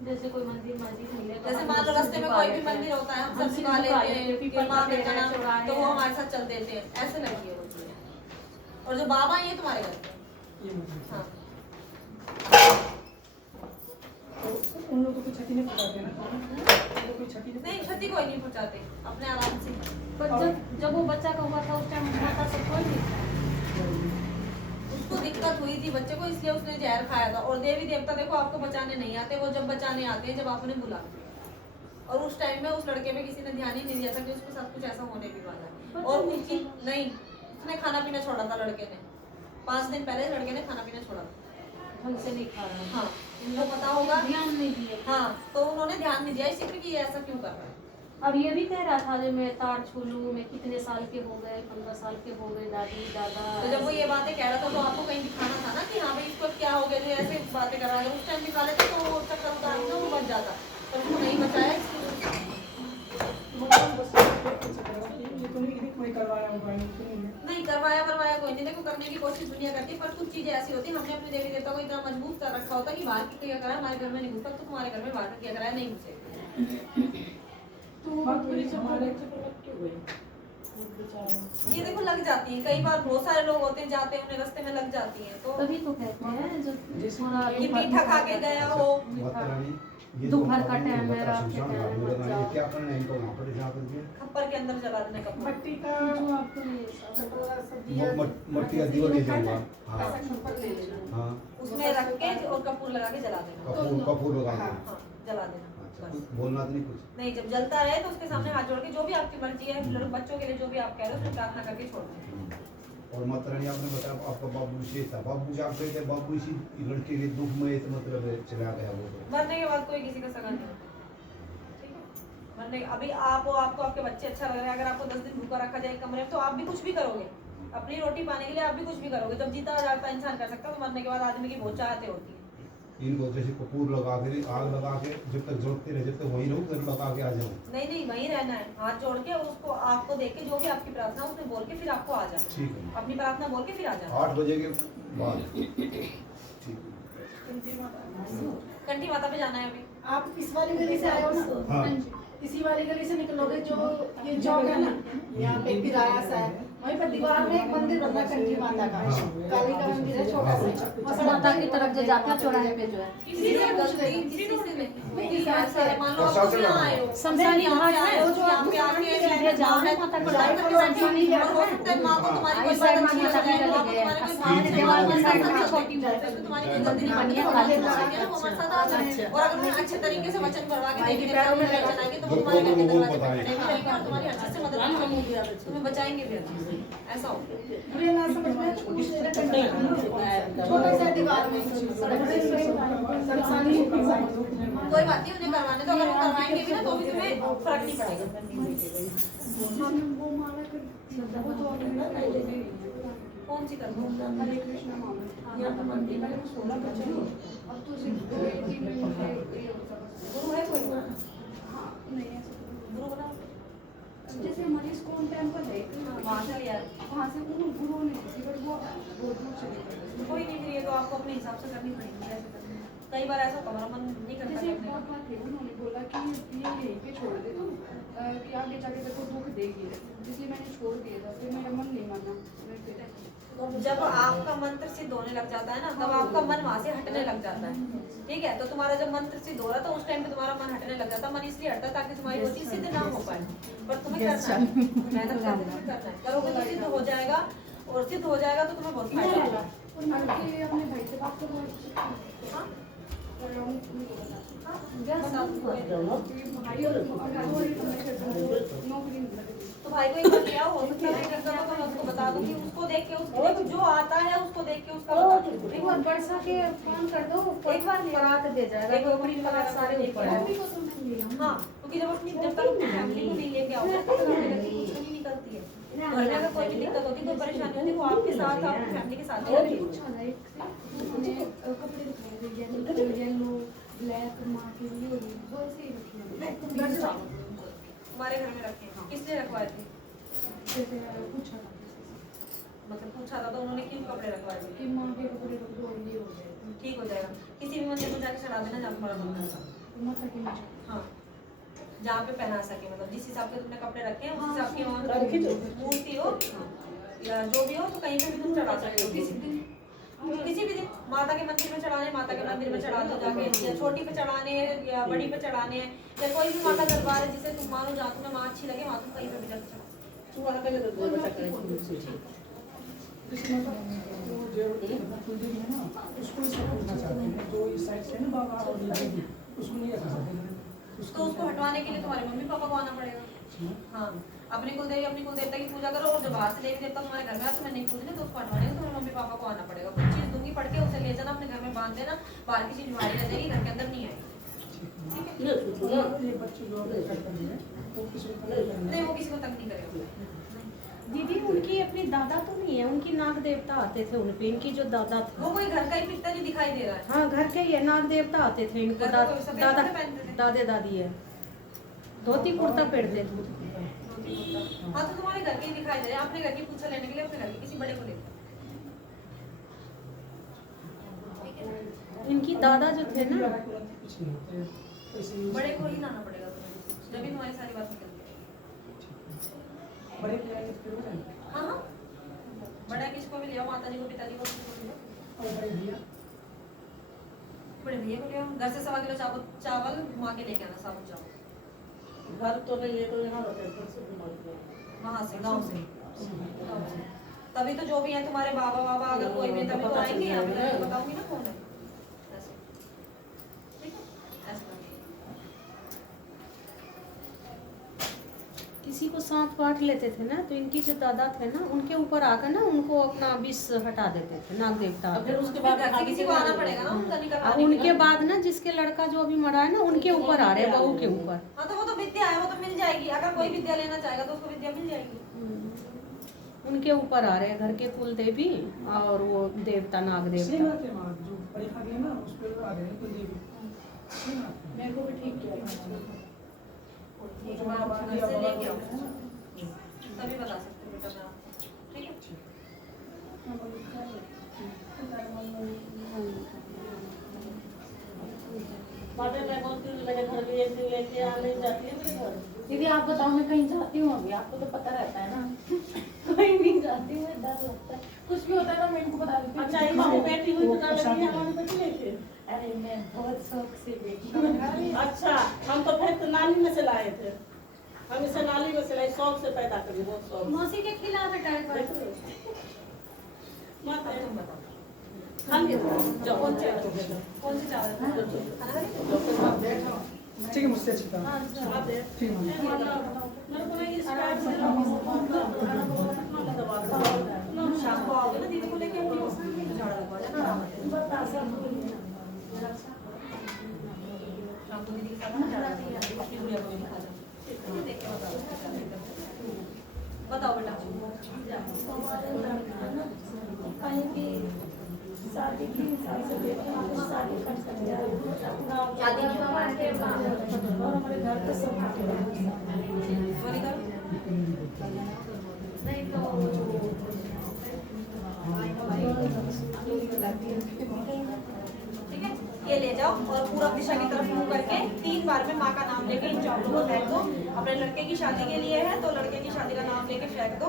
जैसे कोई मंदिर मस्जिद मिले तो जैसे मान लो रास्ते में कोई भी मंदिर होता है, हम सब सिखा लेते हैं कि माँ बेटा नाम, तो वो हमारे साथ चल देते हैं, ऐसे लगी है वो चीजें। और जो बाबा हैं ये तुम्हारे घर पे, ये मुझे हाँ तो उन लोगों को क्षति नहीं पहुंचाते ना, उनको कोई क्षति नहीं क्षति कोई नहीं पहुंचाते, अपने आराम से। पर जब वो बच्चा का हुआ था उस टाइम माता सब कोई नहीं था। उसको दिक्कत हुई थी बच्चे को, इसलिए उसने जहर खाया था। और देवी देवता देखो आपको बचाने नहीं आते, वो जब बचाने आते हैं जब आपने बुला। और उस टाइम में उस लड़के पे किसी ने ध्यान ही नहीं दिया था कि उसके साथ कुछ ऐसा होने भी वाला है। और उसकी नहीं, उसने खाना पीना छोड़ा था लड़के ने, 5 दिन पहले लड़के ने खाना पीना छोड़ा था। ढंग से नहीं खा रहा। हाँ इनको पता होगा, ध्यान नहीं दिया। हाँ तो उन्होंने ध्यान नहीं दिया इसी पे कि ये ऐसा क्यों कर रहा है। अब ये भी कह रहा था जो मैं तार छू लूं, मैं कितने साल के हो गए, 15 साल के हो गए दादी दादा। तो जब वो ये बातें कह रहा था तो आपको कहीं दिखाना था ना कि हाँ भाई इसको क्या हो गया जो ऐसे बातें कर रहा है। उस टाइम दिखा लेते तो वो चक्कर उतार के वो बच जाता, पर उसको नहीं बचाया। ये तो नहीं कोई करवाया होगा, ये तो नहीं है। नहीं करवाया कोई नहीं, देखो करने की कोशिश दुनिया करती है, पर कुछ चीजें ऐसी होती है हमने अपने देवी देवता को इतना मजबूत कर रखा होता है कि बाहर की क्या करा हमारे घर में नहीं घुसता, तो तुम्हारे घर में बाहर का क्या करा नहीं घुसे। ये देखो लग जाती है, कई बार बहुत सारे लोग होते हैं जाते हैं उन्हें रास्ते में लग जाती है। तो तभी तो कहते हैं जो थोड़ा ये मीठा खा के गया हो, दोपहर का टाइम है, रात के टाइम है, मत जाओ। क्या करना है इनको वहाँ पर जहाँ पर भी खप्पर के अंदर जला देने का। मट्टी का जो आपको नहीं मट्टी का दीवा ले जाऊंगा। हाँ ऐसा खप्पर ले लेना। हाँ उसमें रख के और कपूर लगा के जला देना। कपूर लगा हाँ जला देना अच्छा, बस। बोलना तो नहीं कुछ। नहीं जब जलता रहे तो उसके सामने हाथ जोड़ के जो भी आपकी मर्जी है, बच्चों के लिए जो भी आप कह रहे हो उसमें प्रार्थना करके छोड़ दें। और माता रानी आपने बताया आपका बाबू विशेष था, बाबू जी आप कहते हैं बाबू इसी लड़के के दुख में तो मतलब चला गया वो तो। मरने के बाद कोई किसी का सगा नहीं होता, ठीक है। मरने अभी आपको आपके बच्चे अच्छा लग रहे हैं, अगर आपको 10 दिन भूखा रखा जाए कमरे में तो आप भी कुछ भी करोगे, अपनी रोटी पाने के लिए आप भी कुछ भी करोगे। जब जीता जागता इंसान कर सकता है, तो मरने के बाद आदमी की बहुत चाहते होती है। इनको जैसे कपूर लगा के आग लगा के जब तक जलते रहे जब तक वहीं रहूँ फिर लगा के आ जाऊँ। नहीं वहीं रहना है, हाथ जोड़ के उसको आपको देख के जो भी आपकी प्रार्थना उसमें बोल के फिर आपको आ जाना। ठीक है, अपनी प्रार्थना बोल के फिर आ जाना। 8 बजे के बाद। ठीक कंठी माता पे जाना है अभी। आप इस वाली गली से आए हो ना, हाँ इसी वाली गली से निकलोगे, जो ये चौक है ना, यहाँ पे किराया सा है, वहीं पर दीवार में एक मंदिर बना कंठी माता का, काली का मंदिर है छोटा सा। माता की तरफ जो जाते हैं चौराहे पे जो है किसी से गलती किसी से नहीं, ऐसा है मान लो आप यहाँ आए हो, शमशान यहाँ घाट आए है, हो, जो यहाँ पे आके सीधे जाओ है माता की बुलाई करके बैठी हुई है, हो सकता है माँ को तुम्हारी कोई बात अच्छी लग जाए, माँ को तुम्हारे कोई भाव नहीं दीवार लगे, की साइड में ऐसा छोटी है, तो इसमें तुम्हारी कोई गलती नहीं बनी है, हमारे साथ आएंगे ना, वो हमारे साथ आ जाए। और अगर तुम्हें अच्छे तरीके से वचन करवा के देवी देवताओं में वचन आएंगे तो वो तुम्हारे घर के दरवाजे पे खड़े भी रहेंगे और तुम्हारी अच्छे से मदद करेंगे, तुम्हें बचाएंगे भी अच्छे से। ऐसा होगा। बुरे ना समझ में छोटा सा दीवार में शमशानी कोई बात नहीं, उन्हें करवाने तो अगर वो करवाएंगे भी ना तो भी तुम्हें फर्क नहीं पड़ेगा। वो माला कर वो तो कौन सी कर हरे कृष्ण माला यहाँ तो मंदिर में अब तो सिर्फ 2-3 मिनट है ये होता है। गुरु है कोई? हाँ नहीं ऐसा तो गुरु बना जैसे हमारी इस्कॉन टेम्पल है वहाँ से लिया वहाँ से वो गुरु नहीं होती बट वो बहुत दूर से लेकर कोई नहीं, फिर ये तो आपको अपने हिसाब से करनी पड़ेगी। कैसे करनी है? कई बार ऐसा हमारा मन नहीं करता जैसे एक करने का। बात थे उन्होंने बोला कि ये यहीं पे छोड़ दे तुम कि आगे जाके देखो दुख देगी, इसलिए मैंने छोड़ दिया था, फिर मेरा मन नहीं माना। जब आपका मंत्र सिद्ध होने लग जाता है ना तब आपका मन वहाँ से हटने लग जाता है, ठीक है। तो तुम्हारा जब मंत्र सिद्ध हो रहा था उस टाइम पे तुम्हारा मन हटने लग जाता है। मन इसलिए हटता ताकि तुम्हारी वो चीज सिद्ध ना हो पाए, पर तुम्हें करना है, मेहनत करके तुम्हें करना है। करोगे तो सिद्ध हो जाएगा, और सिद्ध हो जाएगा तो तुम्हें बहुत फायदा होगा। और मैं अपने भाई से बात करूँ हाँ? कर रहा हूँ उनको बता बस आप भाई और नौकरी नहीं लगती। तो भाई को एक बार लिया हो सकता है करता तो मैं उसको बता दूंगी, उसको देख के उसको जो आता है उसको देख के उसका बता दूंगी। एक बार वर्षा के फोन कर दो, एक बार परात दे जाएगा, एक नौकरी लगा सारे ऊपर है। नौकरी को तो मैं ले आऊँ। हाँ क्योंकि जब अपनी जब तक अपनी फैमिली को नहीं लेके आओगे तब तक आपकी लड़की कुछ नहीं निकलती है। घर में अगर कोई भी दिक्कत होती है कोई परेशानी होती है वो आपके साथ आपकी फैमिली के साथ ही रहती है। पूछा ना एक से उन्होंने कपड़े दिखाए थे येलो ब्लैक माँ के लिए होगी वो ऐसे ही रखी है तुम्हारे घर में रखे हैं। किसने रखवाए थे? जैसे पूछा था किसी से मतलब पूछा था तो उन्होंने क्यों कपड़े रखवाए थे? कि माँ के कपड़े रख दो ये हो जाए ठीक हो जाएगा। किसी भी मंदिर में जाके चढ़ा देना जहाँ तुम्हारा मन करता। माता के नीचे हाँ, जहाँ पे पहना सके, मतलब जिस हिसाब के तुमने कपड़े रखे हैं उस हिसाब की वहाँ रखी तो। मूर्ति हो या जो भी हो, तो कहीं पे भी तुम चढ़ा सकते हो। किसी भी दिन माता के मंदिर में चढ़ाने, माता के मंदिर में चढ़ा दो जाके, या छोटी पे चढ़ाने हैं या बड़ी पे चढ़ाने हैं, या कोई भी माता दरबार है जिसे तुम मानो, जहाँ तुम्हें माँ अच्छी लगे वहाँ तुम कहीं पे भी जाके चढ़ा सकते तू वहाँ का जगह दो बच्चा करें इसमें तो वो जो कुलदेवी है ना उसको इसको करना चाहते हैं जो इस साइड से है ना बाबा और ये देवी उसको नहीं रखा चाहते हैं हो। तो उसको हटवाने के लिए तुम्हारे मम्मी पापा को आना पड़ेगा। हाँ, अपनी कुलदेवी अपनी कुलदेवता की पूजा करो, और जो बाहर से देवी देवता तुम्हारे घर में आते मैं नहीं पूजने, तो उसको हटवाने के तुम्हारे मम्मी पापा को आना पड़ेगा। कुछ चीज़ दूंगी पढ़ के, उसे ले जाना अपने घर में बांध देना, बाहर की चीज़ भारी रह जाएगी, घर के अंदर नहीं आएगी। ये बच्चे जो करते हैं वो किसी को नहीं करना नहीं, वो किसी को तंग नहीं करेगा। दीदी उनकी अपनी दादा तो नहीं है, उनकी नाग देवता आते थे उन पे, इनकी जो दादा थे वो कोई घर का ही पिक्चर नहीं दिखाई दे रहा है। हाँ घर के ही है, नाग देवता आते थे इनको, घर का कोई सफेद दादा कपड़े पहनते थे? दादे दादी है, धोती कुर्ता पहनते थे। हाँ, तो तुम्हारे घर के ही दिखाई दे रहे हैं। अपने घर की पूछा लेने के लिए अपने घर के किसी बड़े को ले। इनकी दादा जो थे ना, कुछ नहीं होते ऐसे ही बड़े को ही लाना पड़ेगा तुम्हें, जब भी तुम्हारी सारी बात निकल गई। बड़े के आगे फिर हो जाएंगे हाँ हाँ, बड़ा किसको भी ले आओ, माता जी को, पिताजी को, किसी को भी ले आओ। और बड़े भैया बड़े भैया को ले आओ। घर से 1.25 किलो चावल माँ के लेके आना, साबुत चावल घर तो नहीं है तो यहाँ रहते हैं घर से घुमा के वहाँ से, गाँव से। तभी तो जो भी है तुम्हारे बाबा बाबा अगर कोई भी, तभी तो आएंगे यहाँ पे, तो बताऊंगी ना कौन है। ऐसे ठीक है, ऐसे करो। किसी को सांप काट लेते थे ना, तो इनकी जो दादा थे ना उनके ऊपर आकर ना उनको अपना विष हटा देते थे, नाग देवता अब फिर उसके फिर बाद घर से किसी को आना पड़ेगा ना उनका अब निकलवाने के उनके लिए। बाद ना जिसके लड़का जो अभी मरा है ना उनके ऊपर आ रहे हैं, बहू के ऊपर। हाँ, तो वो तो विद्या है, वो तो मिल जाएगी। अगर कोई विद्या लेना चाहेगा तो उसको विद्या मिल जाएगी। उनके ऊपर आ रहे हैं, घर के कुल देवी और वो देवता नाग सेम देवता। आते हैं वहाँ जो बड़े खा गए ना उस पर आ रहे हैं कुलदेवी सेम आते हैं मेरे को भी ठीक किया ठीक है, आप घर से लेके आओ, तभी बता सकते हो बेटा मैं आपको। ठीक है, बाटे मैं बोलती हूँ मेरे घर भी एक दिन लेके आने जाती है मेरे घर। दीदी आप बताओ, मैं कहीं जाती हूँ अभी, आपको तो पता रहता है ना कहीं नहीं जाती हूँ, डर लगता है, कुछ भी होता है ना मैं इनको बता देती हूँ। अच्छा ये माँ बैठी हुई तो लगी है हमारी बेटी लेके। अरे मैं बहुत शौक से बेटी हूँ। अच्छा हम तो फिर तो नाली में से लाए थे, हम इसे नाली में से लाए, शौक से पैदा करी, बहुत शौक। मौसी के खिलाफ है टाइप माता तुम बताओ खाएंगे जो कौन से चावल खाना खाएंगे? ठीक है मुझसे अच्छी तरह ठीक है मेरे को नहीं इस टाइप से शाम को आओगे ना दीदी को लेके अपनी झाड़ा लगवा जाना। शाम को दीदी के साथ ना झाड़ा लगवा जाना, अपनी गुड़िया को भी दिखा जाना। देख के बताओ बेटा। शादी की शादी कर सकते हैं, शादी नहीं हुआ और हमारे घर पे सब बोली करो। नहीं तो ठीक है, ये ले जाओ और पूरब दिशा की तरफ मुंह करके 3 बार में माँ का नाम लेके इन चावलों को फेंक दो। अपने लड़के की शादी के लिए है तो लड़के की शादी का नाम लेके फेंक दो।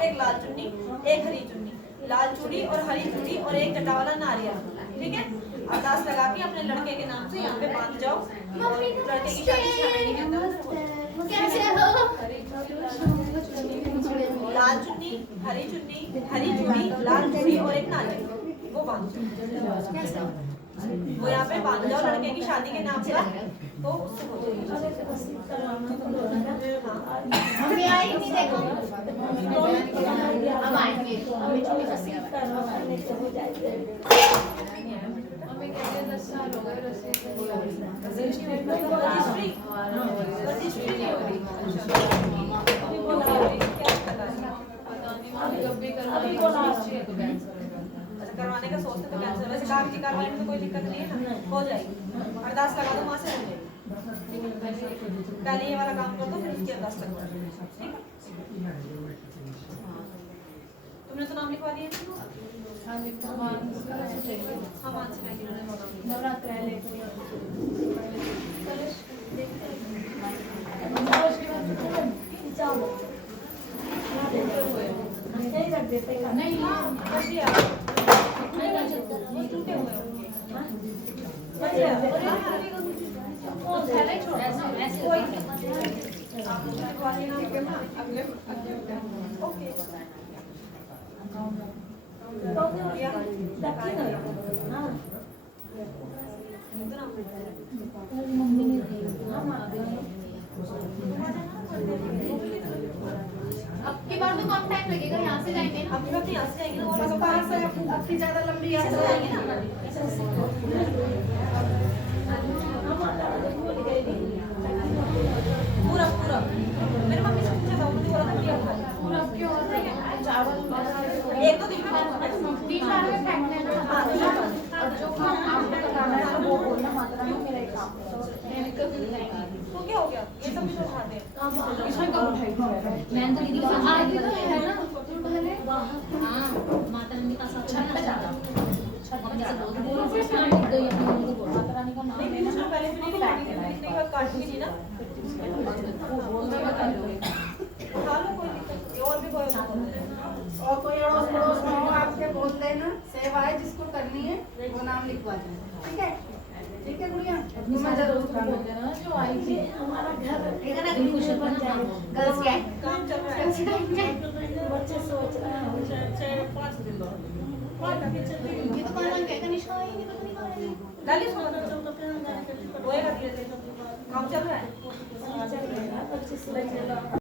एक लाल चुन्नी, एक हरी चुन्नी, लाल चूड़ी और हरी चूड़ी और एक जटा वाला नारियल। ठीक है, अरदास लगा के अपने लड़के के नाम से यहाँ पे बांध जाओ। और लड़के की शादी 6 महीने के अंदर कैसे हो? लाल चुन्नी, हरी चूड़ी, लाल चूड़ी और एक नारियल, वो बांध दो। वो यहाँ पे बांध जाओ लड़के की शादी के नाम से, तो उससे हो जाएगी। मम्मी आई नहीं, देखो अब आएंगे, हमें छोटी सी हो जाएगी। हमें कहते हैं 10 साल हो गए रजिस्ट्री रजिस्ट्री नहीं हो रही। कब भी करवाने अच्छा, करवाने का सोचते तो कैंसिल। वैसे कागजी कार्रवाई में तो कोई दिक्कत नहीं है ना, हो जाएगी। अरदास लगा दो, वहाँ से हो जाएगी। पहले ये वाला काम कर दो, फिर उसकी अरदास लगवा दो, ठीक है? तुमने तो नाम लिखवा दिया? हाँ लिखा मानस चाहिए। हाँ मानस में इन्होंने बोला। नवरात्र है लेके यही रख देते हैं। नहीं कर दिया। टूटे हुए होंगे। कर दिया। कौन सा नहीं छोड़ा ऐसे कोई नहीं। आप लोग लिखवा देना, अगले ओके। तो हो गया। दक्षिण हो गया। हाँ। मम्मी ने दी अब की बार तो कम टाइम लगेगा, यहाँ से जाएंगे ना। अब लोग यहाँ से जाएंगे ना, और बस पास है, आपकी ज्यादा लंबी ऐसे यात्रा जाएंगे ना। पूरा पूरा मेरे मम्मी से पूछा था, उन्होंने बोला था पूरा खा लो। पूरा क्यों होता है चावल एक तो दिन में 3 बार में फेंकना है ना। और जो काम आपको लगाना है वो बोलना मात्रा में मेरा एक काम है। मैंने कभी नहीं तो क्या हो गया, ये सब भी तो उठाते हैं। इसमें कब उठाई मैंने तो दीदी का आगे तो है ना पहले हाँ माता रानी का साथ छत पे जाता मम्मी से बोल फिर से लिख दो या मम्मी को बोल माता रानी का नाम नहीं नहीं मुझे पहले से नहीं काटनी थी, लिखने के बाद काटनी थी ना। खा लो, कोई दिक्कत नहीं। और भी कोई और कोई अड़ोस पड़ोस में हो आपके बोल देना, सेवाएं जिसको करनी है वो नाम लिखवा देना, ठीक है? ठीक है गुड़िया, तुम्हें जरूर करना। जो आई थी हमारा घर ठीक है ना खुश बन जाए गर्ल्स क्या है? काम चल रहा है। बच्चे सोच रहे हैं 5 दिन बाद ये तो कहना क्या कनिष्का आएगी तो नहीं आएगी। डालिए उसको अंदर। होएगा धीरे धीरे, काम चल रहा है। चल रहे हैं 25 बच्चे